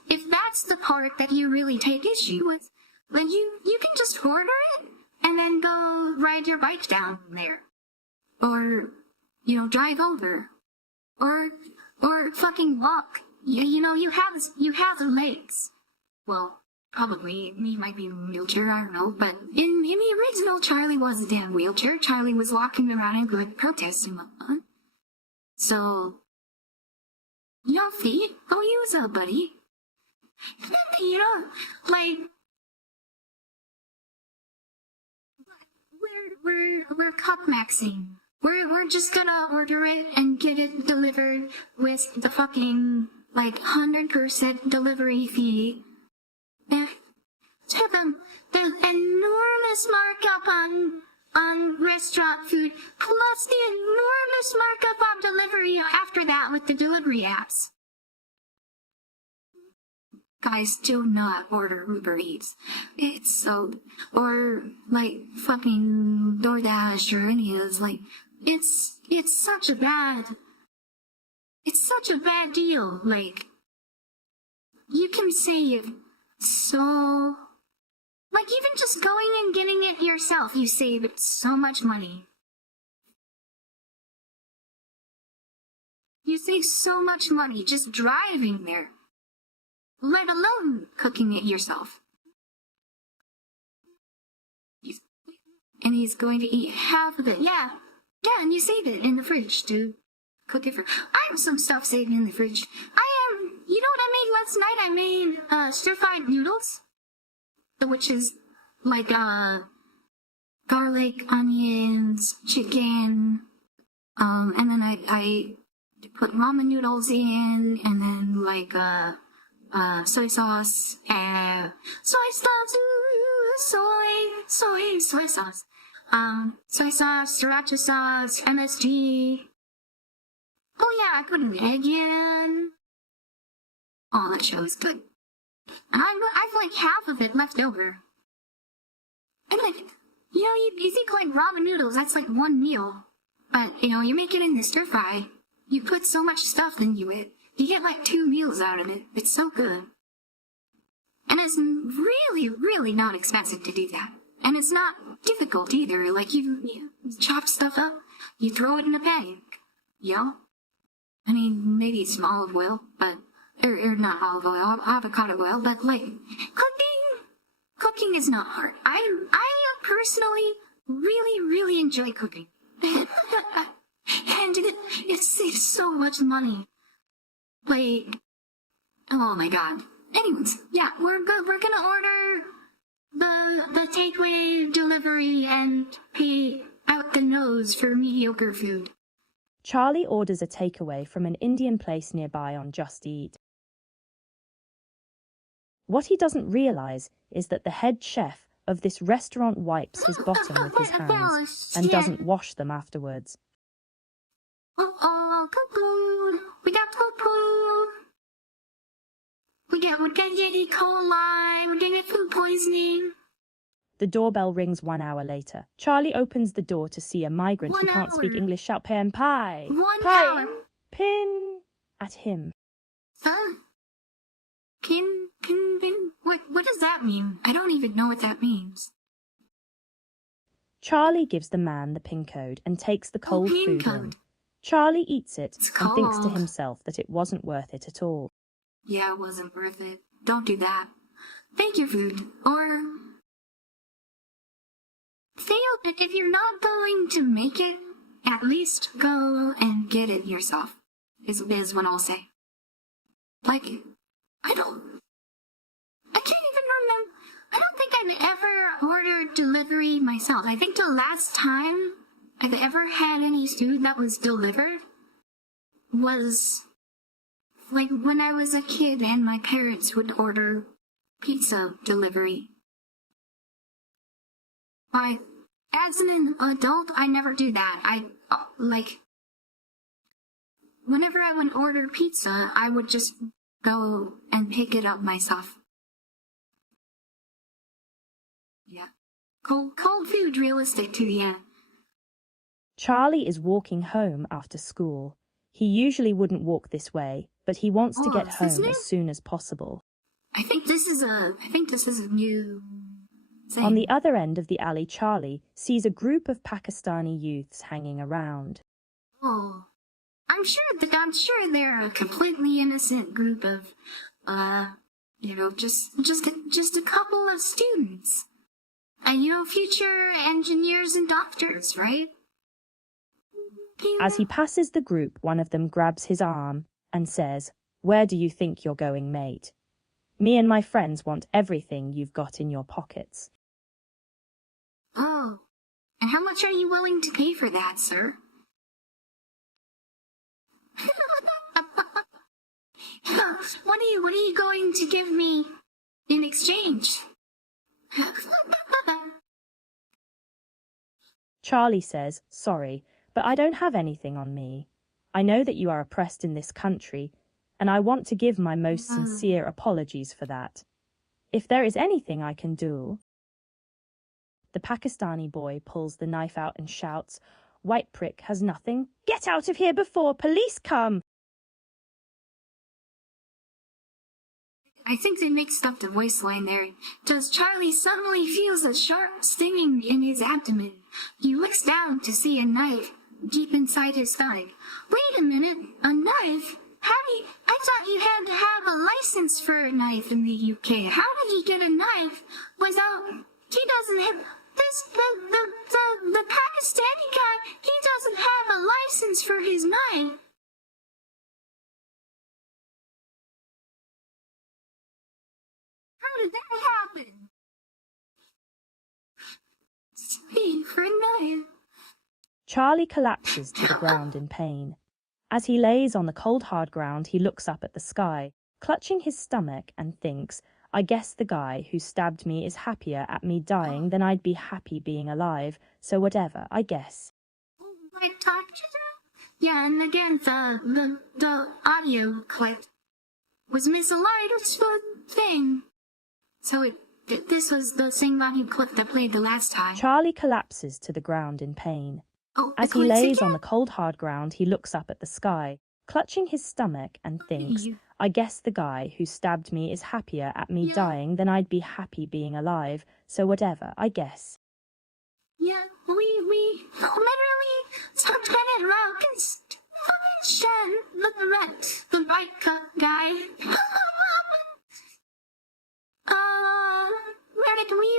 the part that you really take issue with, then you can just order it and then go ride your bike down there. Or, drive over. Or fucking walk. You have the legs. Well, probably, he might be in a wheelchair, I don't know, but in the original, Charlie was a damn wheelchair. Charlie was walking around and good protesting whatnot. So, feet, go use it, buddy. We're cup maxing. We're just gonna order it and get it delivered with the fucking, 100% delivery fee. To the enormous markup on restaurant food, plus the enormous markup on delivery after that with the delivery apps. Guys, do not order Uber Eats. It's so, or fucking DoorDash or any of those, it's such a bad deal. You can save so, even just going and getting it yourself, you save so much money. You save so much money just driving there, let alone cooking it yourself. And he's going to eat half of it. Yeah, and you save it in the fridge to cook it for. I have some stuff saved in the fridge. You know what I made last night? I made stir-fried noodles, which is garlic, onions, chicken, and then I put ramen noodles in, and then soy sauce, soy sauce, sriracha sauce, MSG. Oh yeah, I put an egg in. Oh, that show is good. And I've half of it left over. And you think ramen noodles, that's one meal. But, you make it in the stir fry. You put so much stuff into it. You get 2 meals out of it. It's so good. And it's really, really not expensive to do that. And it's not difficult either. You chop stuff up, you throw it in a bag. I mean, maybe some olive oil, but, or not olive oil, avocado oil, but cooking is not hard. I personally really, really enjoy cooking. And it saves so much money. Oh my god. Anyways, yeah, we're good. We're gonna order the takeaway delivery and pay out the nose for mediocre food. Charlie orders a takeaway from an Indian place nearby on Just Eat. What he doesn't realise is that the head chef of this restaurant wipes his bottom with his hands and doesn't wash them afterwards. Poo-poo. We got poo-poo. We're gonna get E. coli. We're gonna get food poisoning. The doorbell rings 1 hour later. Charlie opens the door to see a migrant who can't speak English shout "Pin pie! 1 Pie! hour. Pin!" at him. Huh? Pin? What does that mean? I don't even know what that means. Charlie gives the man the PIN code and takes the cold PIN food code. in. Charlie eats it It's and thinks to cold. himself that it wasn't worth it at all. Yeah, it wasn't worth it. Don't do that. Thank your food. Or if you're not going to make it, at least go and get it yourself, is what I'll say. I can't even remember. I don't think I've ever ordered delivery myself. I think the last time I've ever had any food that was delivered was when I was a kid and my parents would order pizza delivery. As an adult, I never do that. Whenever I would order pizza, I would just go and pick it up myself. Yeah. Cold food, realistic to the end. Charlie is walking home after school. He usually wouldn't walk this way, but he wants to get home as soon as possible. I think this is a new thing. On the other end of the alley, Charlie sees a group of Pakistani youths hanging around. Oh, I'm sure they're a completely innocent group of, just a couple of students. And, future engineers and doctors, right? As he passes the group, one of them grabs his arm and says, "Where do you think you're going, mate? Me and my friends want everything you've got in your pockets." Oh, and how much are you willing to pay for that, sir? What are you going to give me in exchange? Charlie says, "Sorry, but I don't have anything on me. I know that you are oppressed in this country, and I want to give my most sincere apologies for that. If there is anything I can do..." The Pakistani boy pulls the knife out and shouts, "White prick has nothing. Get out of here before police come!" I think they mixed up the voice line there. Does Charlie suddenly feels a sharp stinging in his abdomen. He looks down to see a knife deep inside his stomach. Wait a minute, a knife? I thought you had to have a license for a knife in the UK. How did he get a knife without... He doesn't have... The Pakistani guy, he doesn't have a license for his knife. How did that happen? Speed for a knife. Charlie collapses to the ground in pain. As he lays on the cold hard ground, he looks up at the sky, clutching his stomach, and thinks, "I guess the guy who stabbed me is happier at me dying than I'd be happy being alive, so whatever, I guess." I talked to them? Yeah, and again, the audio clip was misaligned with the thing. So this was the same audio clip that played the last time. Charlie collapses to the ground in pain. Oh, As he lays on the cold hard ground, he looks up at the sky, clutching his stomach, and thinks, "I guess the guy who stabbed me is happier at me dying than I'd be happy being alive, so whatever, I guess." Yeah, we literally submitted rockets. The right guy. Where did we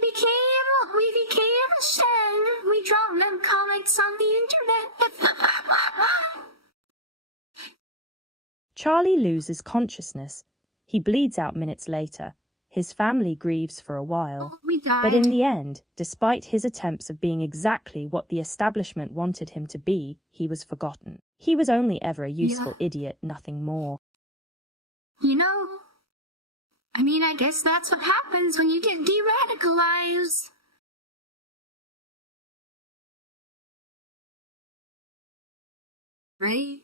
became sad. We dropped them comics on the internet. Charlie loses consciousness. He bleeds out minutes later. His family grieves for a while. We died. But in the end, despite his attempts of being exactly what the establishment wanted him to be, he was forgotten. He was only ever a useful idiot, nothing more. I guess that's what happens when you get de-radicalized. Right?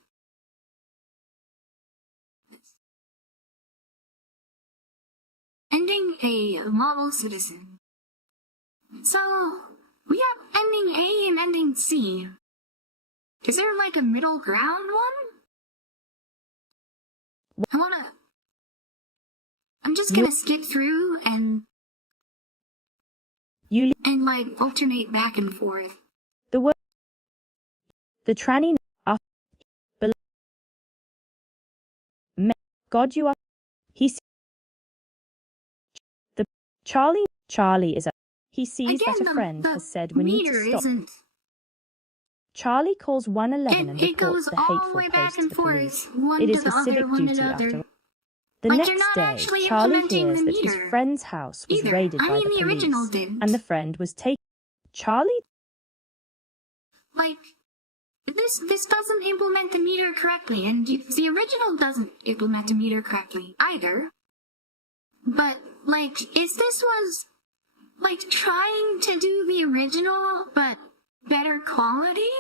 Ending A, model citizen. So, we have ending A and ending C. Is there like a middle ground one? I'm just gonna skip through and alternate back and forth. The tranny up God you are the Charlie is a he sees Again, that a friend has said we need to stop. Isn't. Charlie calls 111 and It reports goes the all hateful the way post back to and the forth, police. one It to is the his other, civic one to duty the after. other. The Like, next you're not day, actually Charlie implementing hears the that his meter. friend's house was Either. raided by the the original police, didn't. and the friend was taken. Charlie? This doesn't implement the meter correctly, and the original doesn't implement the meter correctly either. But, if this was, trying to do the original, but better quality,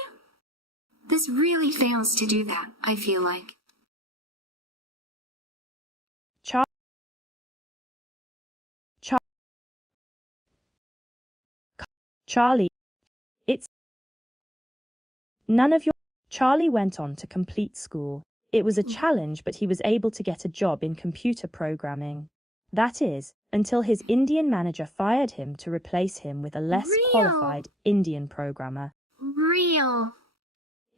this really fails to do that, I feel like. Charlie, it's none of your... Charlie went on to complete school. It was a challenge, but he was able to get a job in computer programming. That is, until his Indian manager fired him to replace him with a less qualified Indian programmer. Real.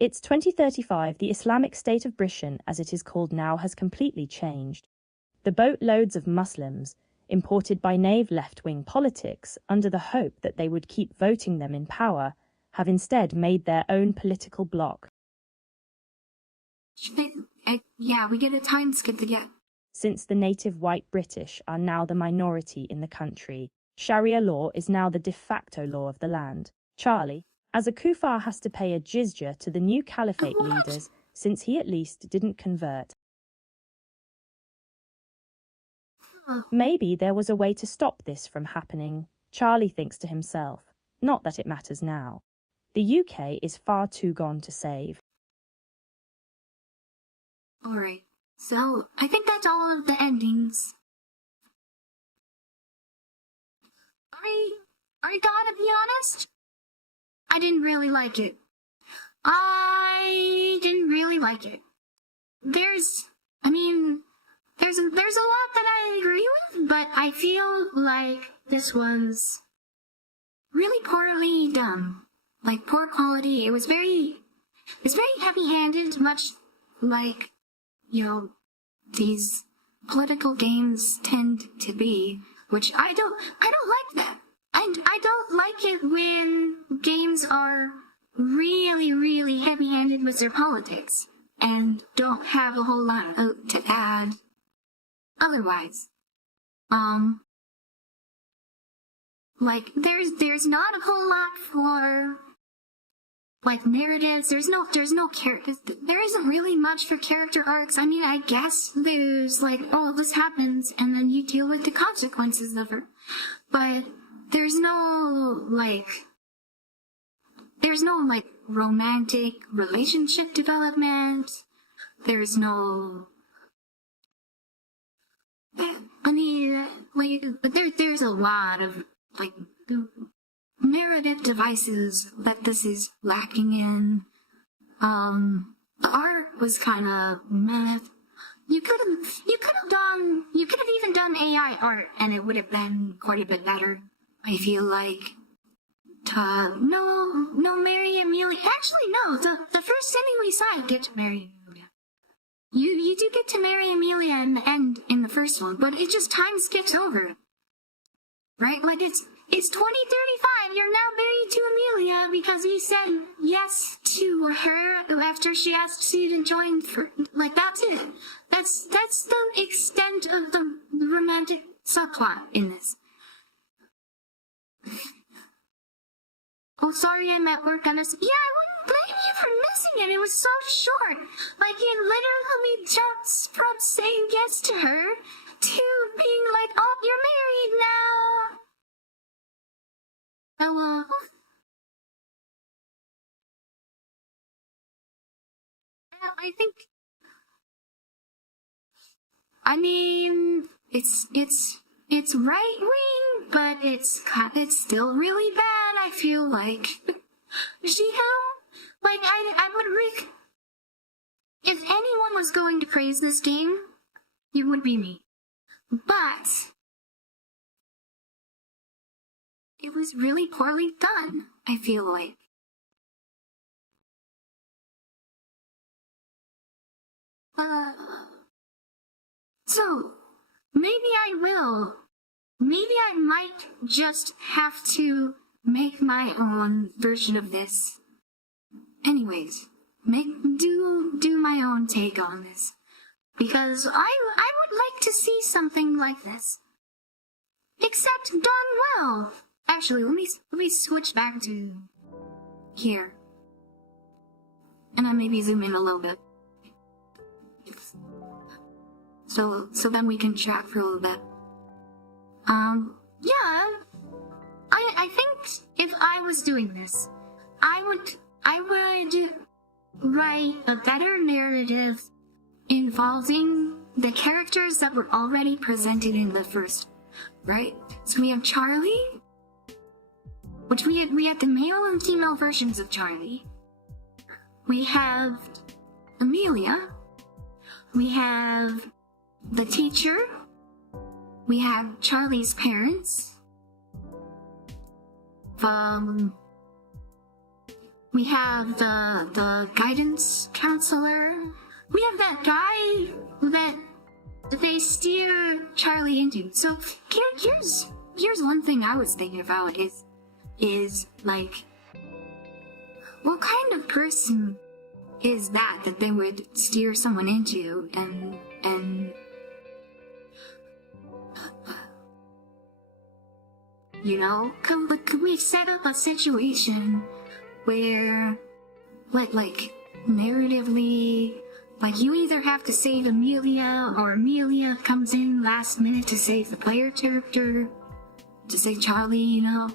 It's 2035. The Islamic State of Britain, as it is called now, has completely changed. The boatloads of Muslims, imported by naive left-wing politics under the hope that they would keep voting them in power, have instead made their own political bloc. Yeah, we get a time skip again. Since the native white British are now the minority in the country, Sharia law is now the de facto law of the land. Charlie, as a kuffar, has to pay a jizya to the new caliphate leaders, since he at least didn't convert. Maybe there was a way to stop this from happening, Charlie thinks to himself. Not that it matters now. The UK is far too gone to save. Alright, so I think that's all of the endings. I gotta be honest, I didn't really like it. There's a lot that I agree with, but I feel like this was really poorly done. Like, poor quality. It was very heavy-handed, much like, these political games tend to be, which I don't like that. I don't like it when games are really, really heavy-handed with their politics and don't have a whole lot to add otherwise. Like, there's not a whole lot for, like, narratives. There's no characters. There isn't really much for character arcs. I mean, I guess there's, like, oh, this happens, and then you deal with the consequences of it. But there's no, like, romantic relationship development. There's no, I mean, like, but there's a lot of, like, narrative devices that this is lacking in. The art was kind of meh. You could have even done AI art, and it would have been quite a bit better. I feel like. No, marry Amelia. Actually, no. The first ending we saw, you get to marry Amelia. You do get to marry Amelia in the end in the first one, but it just time skips over. Right? Like, it's 2035, you're now married to Amelia because you said yes to her after she asked you to join for, like, that's it. That's the extent of the romantic subplot in this. Oh, sorry, I'm at work on this. Yeah, I wouldn't blame you for missing it. It was so short. Like, it literally jumps from saying yes to her to being like, oh, you're married now. Hello. I mean, it's right wing, but it's still really bad. I feel like, I would if anyone was going to praise this game, it would be me. But it was really poorly done, I feel like. So, maybe I might just have to make my own version of this. Anyways, do my own take on this. Because I would like to see something like this. Except done well. Actually, let me switch back to here. And then maybe zoom in a little bit. So then we can chat for a little bit. Yeah. I think if I was doing this, I would write a better narrative involving the characters that were already presented in the first, right? So we have Charlie, which we had the male and female versions of Charlie. We have Amelia. We have the teacher. We have Charlie's parents. We have the guidance counselor. We have that guy that they steer Charlie into. So here's one thing I was thinking about is like, what kind of person is that they would steer someone into and you know, could we set up a situation where, like, narratively, like, you either have to save Amelia, or Amelia comes in last minute to save the player character, to save Charlie, you know?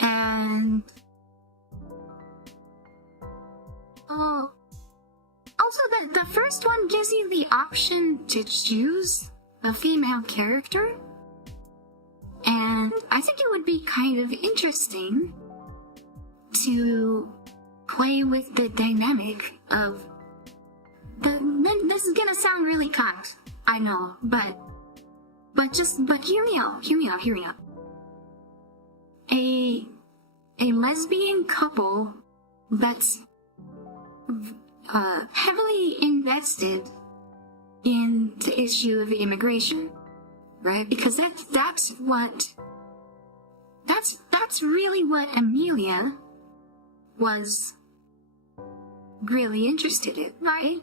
And... oh... also, the first one gives you the option to choose a female character, and I think it would be kind of interesting to play with the dynamic of this is gonna sound really cocked, I know, but hear me out. A lesbian couple that's heavily invested in the issue of immigration, right? Because that's really what Amelia was really interested in, right?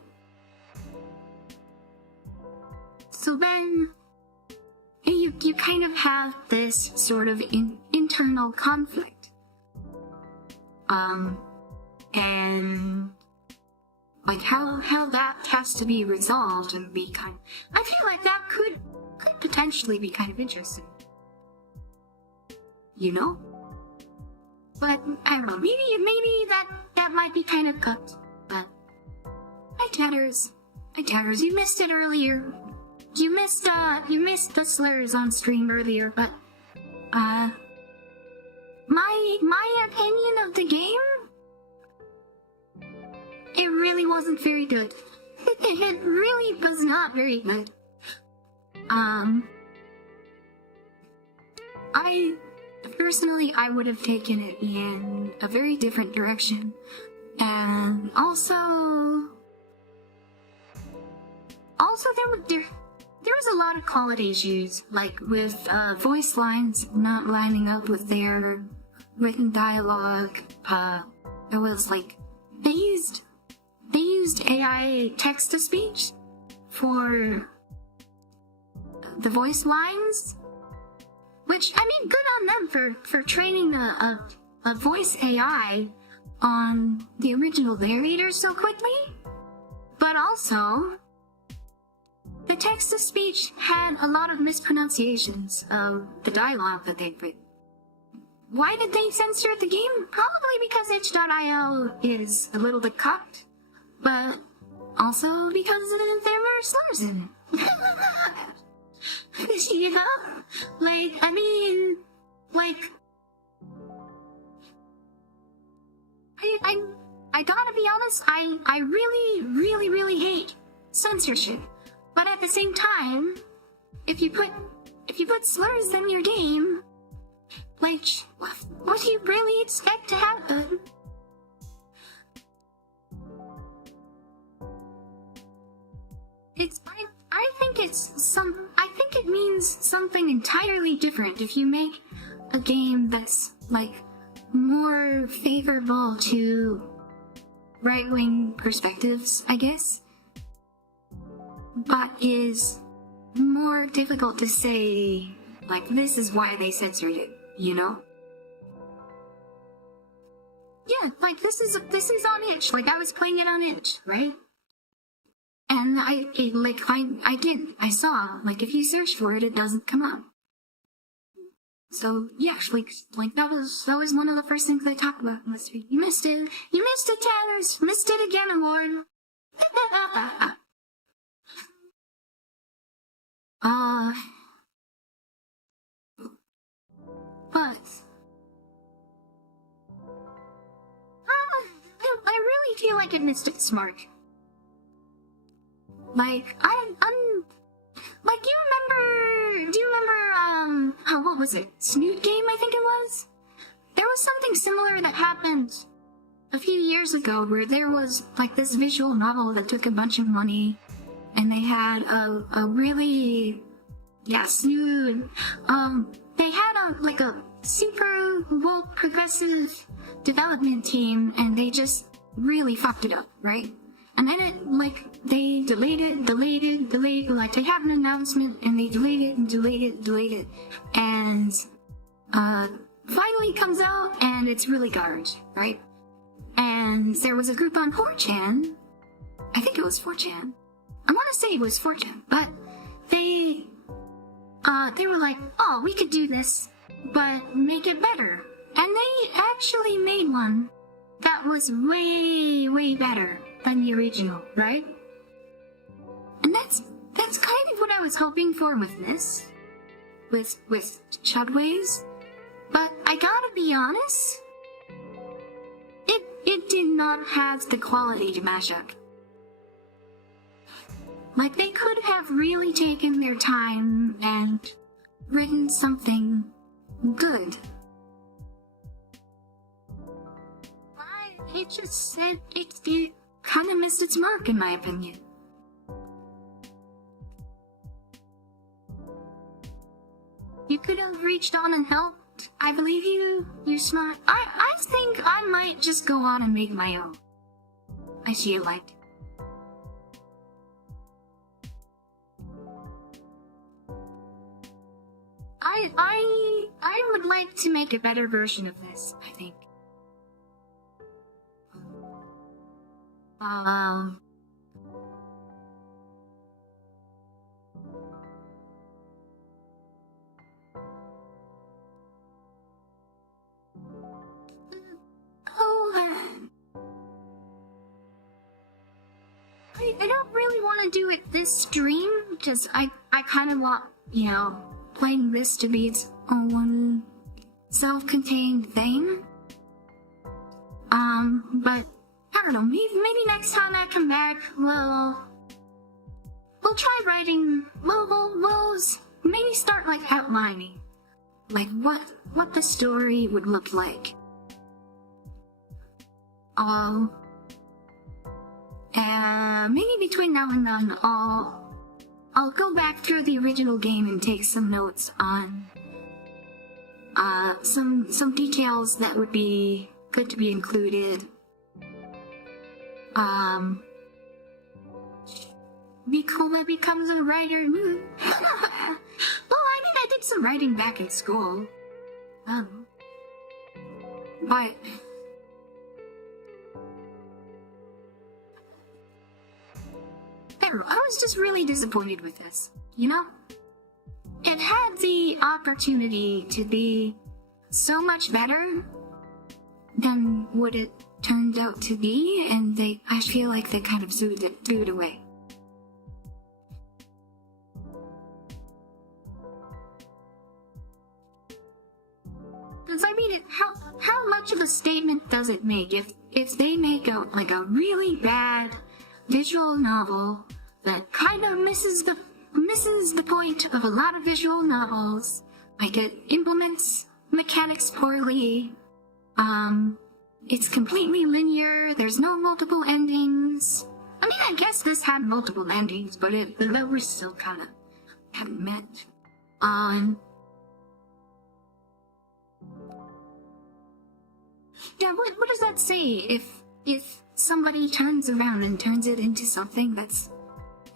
So then you kind of have this sort of internal conflict, and like how that has to be resolved and be I feel like that could potentially be kind of interesting, you know? But I don't know, maybe that might be kind of cooked. But hi Tatters, you missed it earlier. You missed the slurs on stream earlier, but my opinion of the game, it really wasn't very good. It really was not very good. I would have taken it in a very different direction. And also there was a lot of quality issues, like with voice lines not lining up with their written dialogue. It was like they used AI text-to-speech for the voice lines, which, I mean, good on them for training a voice AI on the original narrator so quickly. But also, the text-to-speech had a lot of mispronunciations of the dialogue that they'd written. Why did they censor the game? Probably because itch.io is a little bit cocked, but also because there were slurs in it. You know? Like, I mean, like, I gotta be honest, I really hate censorship. But at the same time, if you put slurs in your game, like, what do you really expect to happen? I think it means something entirely different if you make a game that's, like, more favorable to right-wing perspectives, I guess, but is more difficult to say, like, this is why they censored it, you know? Yeah, like, this is on itch, like, I was playing it on itch, right? And I saw, like, if you search for it, it doesn't come up. So, yeah, like, that was one of the first things I talked about in this video. You missed it, Tanners! Missed it again, Award! but I really feel like it missed its mark. Like, like, do you remember, what was it? Snoot Game, I think it was? There was something similar that happened a few years ago where there was, like, this visual novel that took a bunch of money, and they had a really, Snoot, they had a super woke progressive development team, and they just really fucked it up, right? And then they delayed it, like, they have an announcement, and they delayed it, and, finally comes out, and it's really garbage, right? And there was a group on 4chan, I think it was 4chan, I want to say it was 4chan, but they were like, oh, we could do this, but make it better. And they actually made one that was way, way better than the original, right? And that's kind of what I was hoping for with this, with Chudways. But I gotta be honest, it did not have the quality to mash up. Like, they could have really taken their time and written something good. It just said it kind of missed its mark, in my opinion. You could have reached on and helped. I believe you. You're smart. I think I might just go on and make my own. I see it like. I would like to make a better version of this, I think. I don't really want to do it this stream, because I kind of want, playing this to be its own self-contained thing. But I don't know, maybe next time I come back, we'll try writing, we'll maybe start, like, outlining, like, what the story would look like. Maybe between now and then, I'll go back through the original game and take some notes on, some details that would be good to be included. Be cool that becomes a writer. Well, I mean, I did some writing back in school. But I was just really disappointed with this, It had the opportunity to be so much better than what it turned out to be, and I feel like they kind of threw it away. Because, I mean, how much of a statement does it make if they make a really bad visual novel that kind of misses the point of a lot of visual novels? Like, it implements mechanics poorly. It's completely linear. There's no multiple endings. I mean, I guess this had multiple endings, but the levels still kind of haven't met. Yeah, what does that say if somebody turns around and turns it into something that's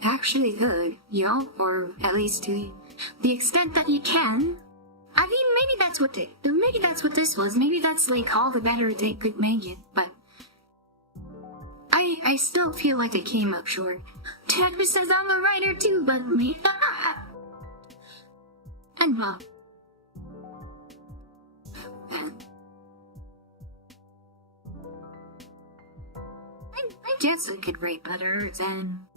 actually good, or at least to the extent that you can? I mean, maybe that's what this was. Maybe that's, like, all the better they could make it, but I still feel like I came up short. Tagma says I'm a writer too, but me. And well, I guess I could write better than.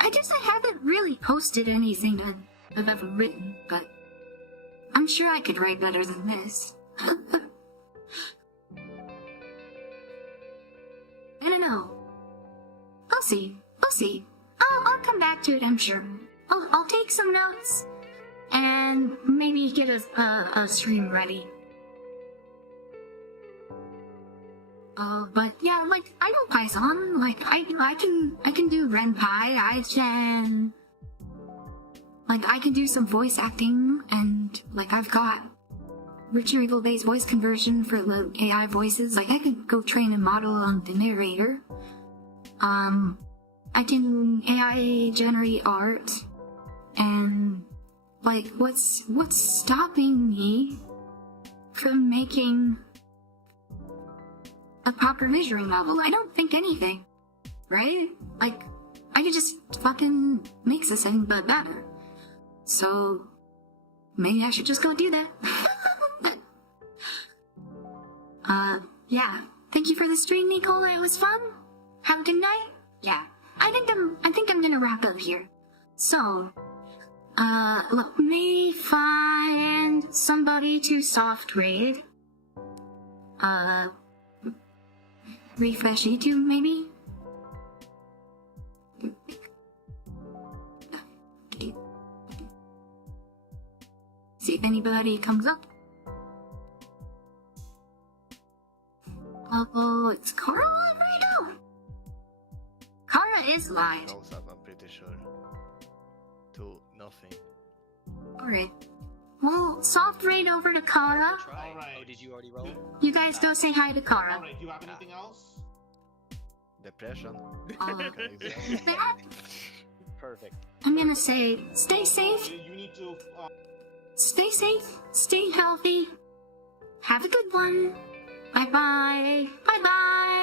I guess I haven't really posted anything that I've ever written, but I'm I'm sure I could write better than this. I don't know. I'll see. I'll come back to it, I'm sure. I'll take some notes and maybe get a stream ready. But yeah, like, I know Python. Like, I can do RenPy. I can do some voice acting, and like, I've got retrieval-based voice conversion for the AI voices. Like, I could go train a model on the narrator. I can AI generate art, and like, what's stopping me from making a proper visual novel? I don't think anything, right? Like, I could just fucking make this thing but better. So maybe I should just go do that. Yeah. Thank you for the stream, Nicole. It was fun. Have a good night. Yeah. I think I'm gonna wrap up here. So, let me find somebody to soft raid. Refresh YouTube, maybe? See if anybody comes up. Oh, it's Carl right now. Kara is live. I'm pretty sure. To nothing. Alright. Well, soft raid over to Kara. Alright. Oh, did you already roll? You guys go say hi to Kara. Alright, do you have anything else? Depression. Perfect. I'm gonna say, stay safe. You need to. Stay safe. Stay healthy. Have a good one. Bye bye. Bye bye.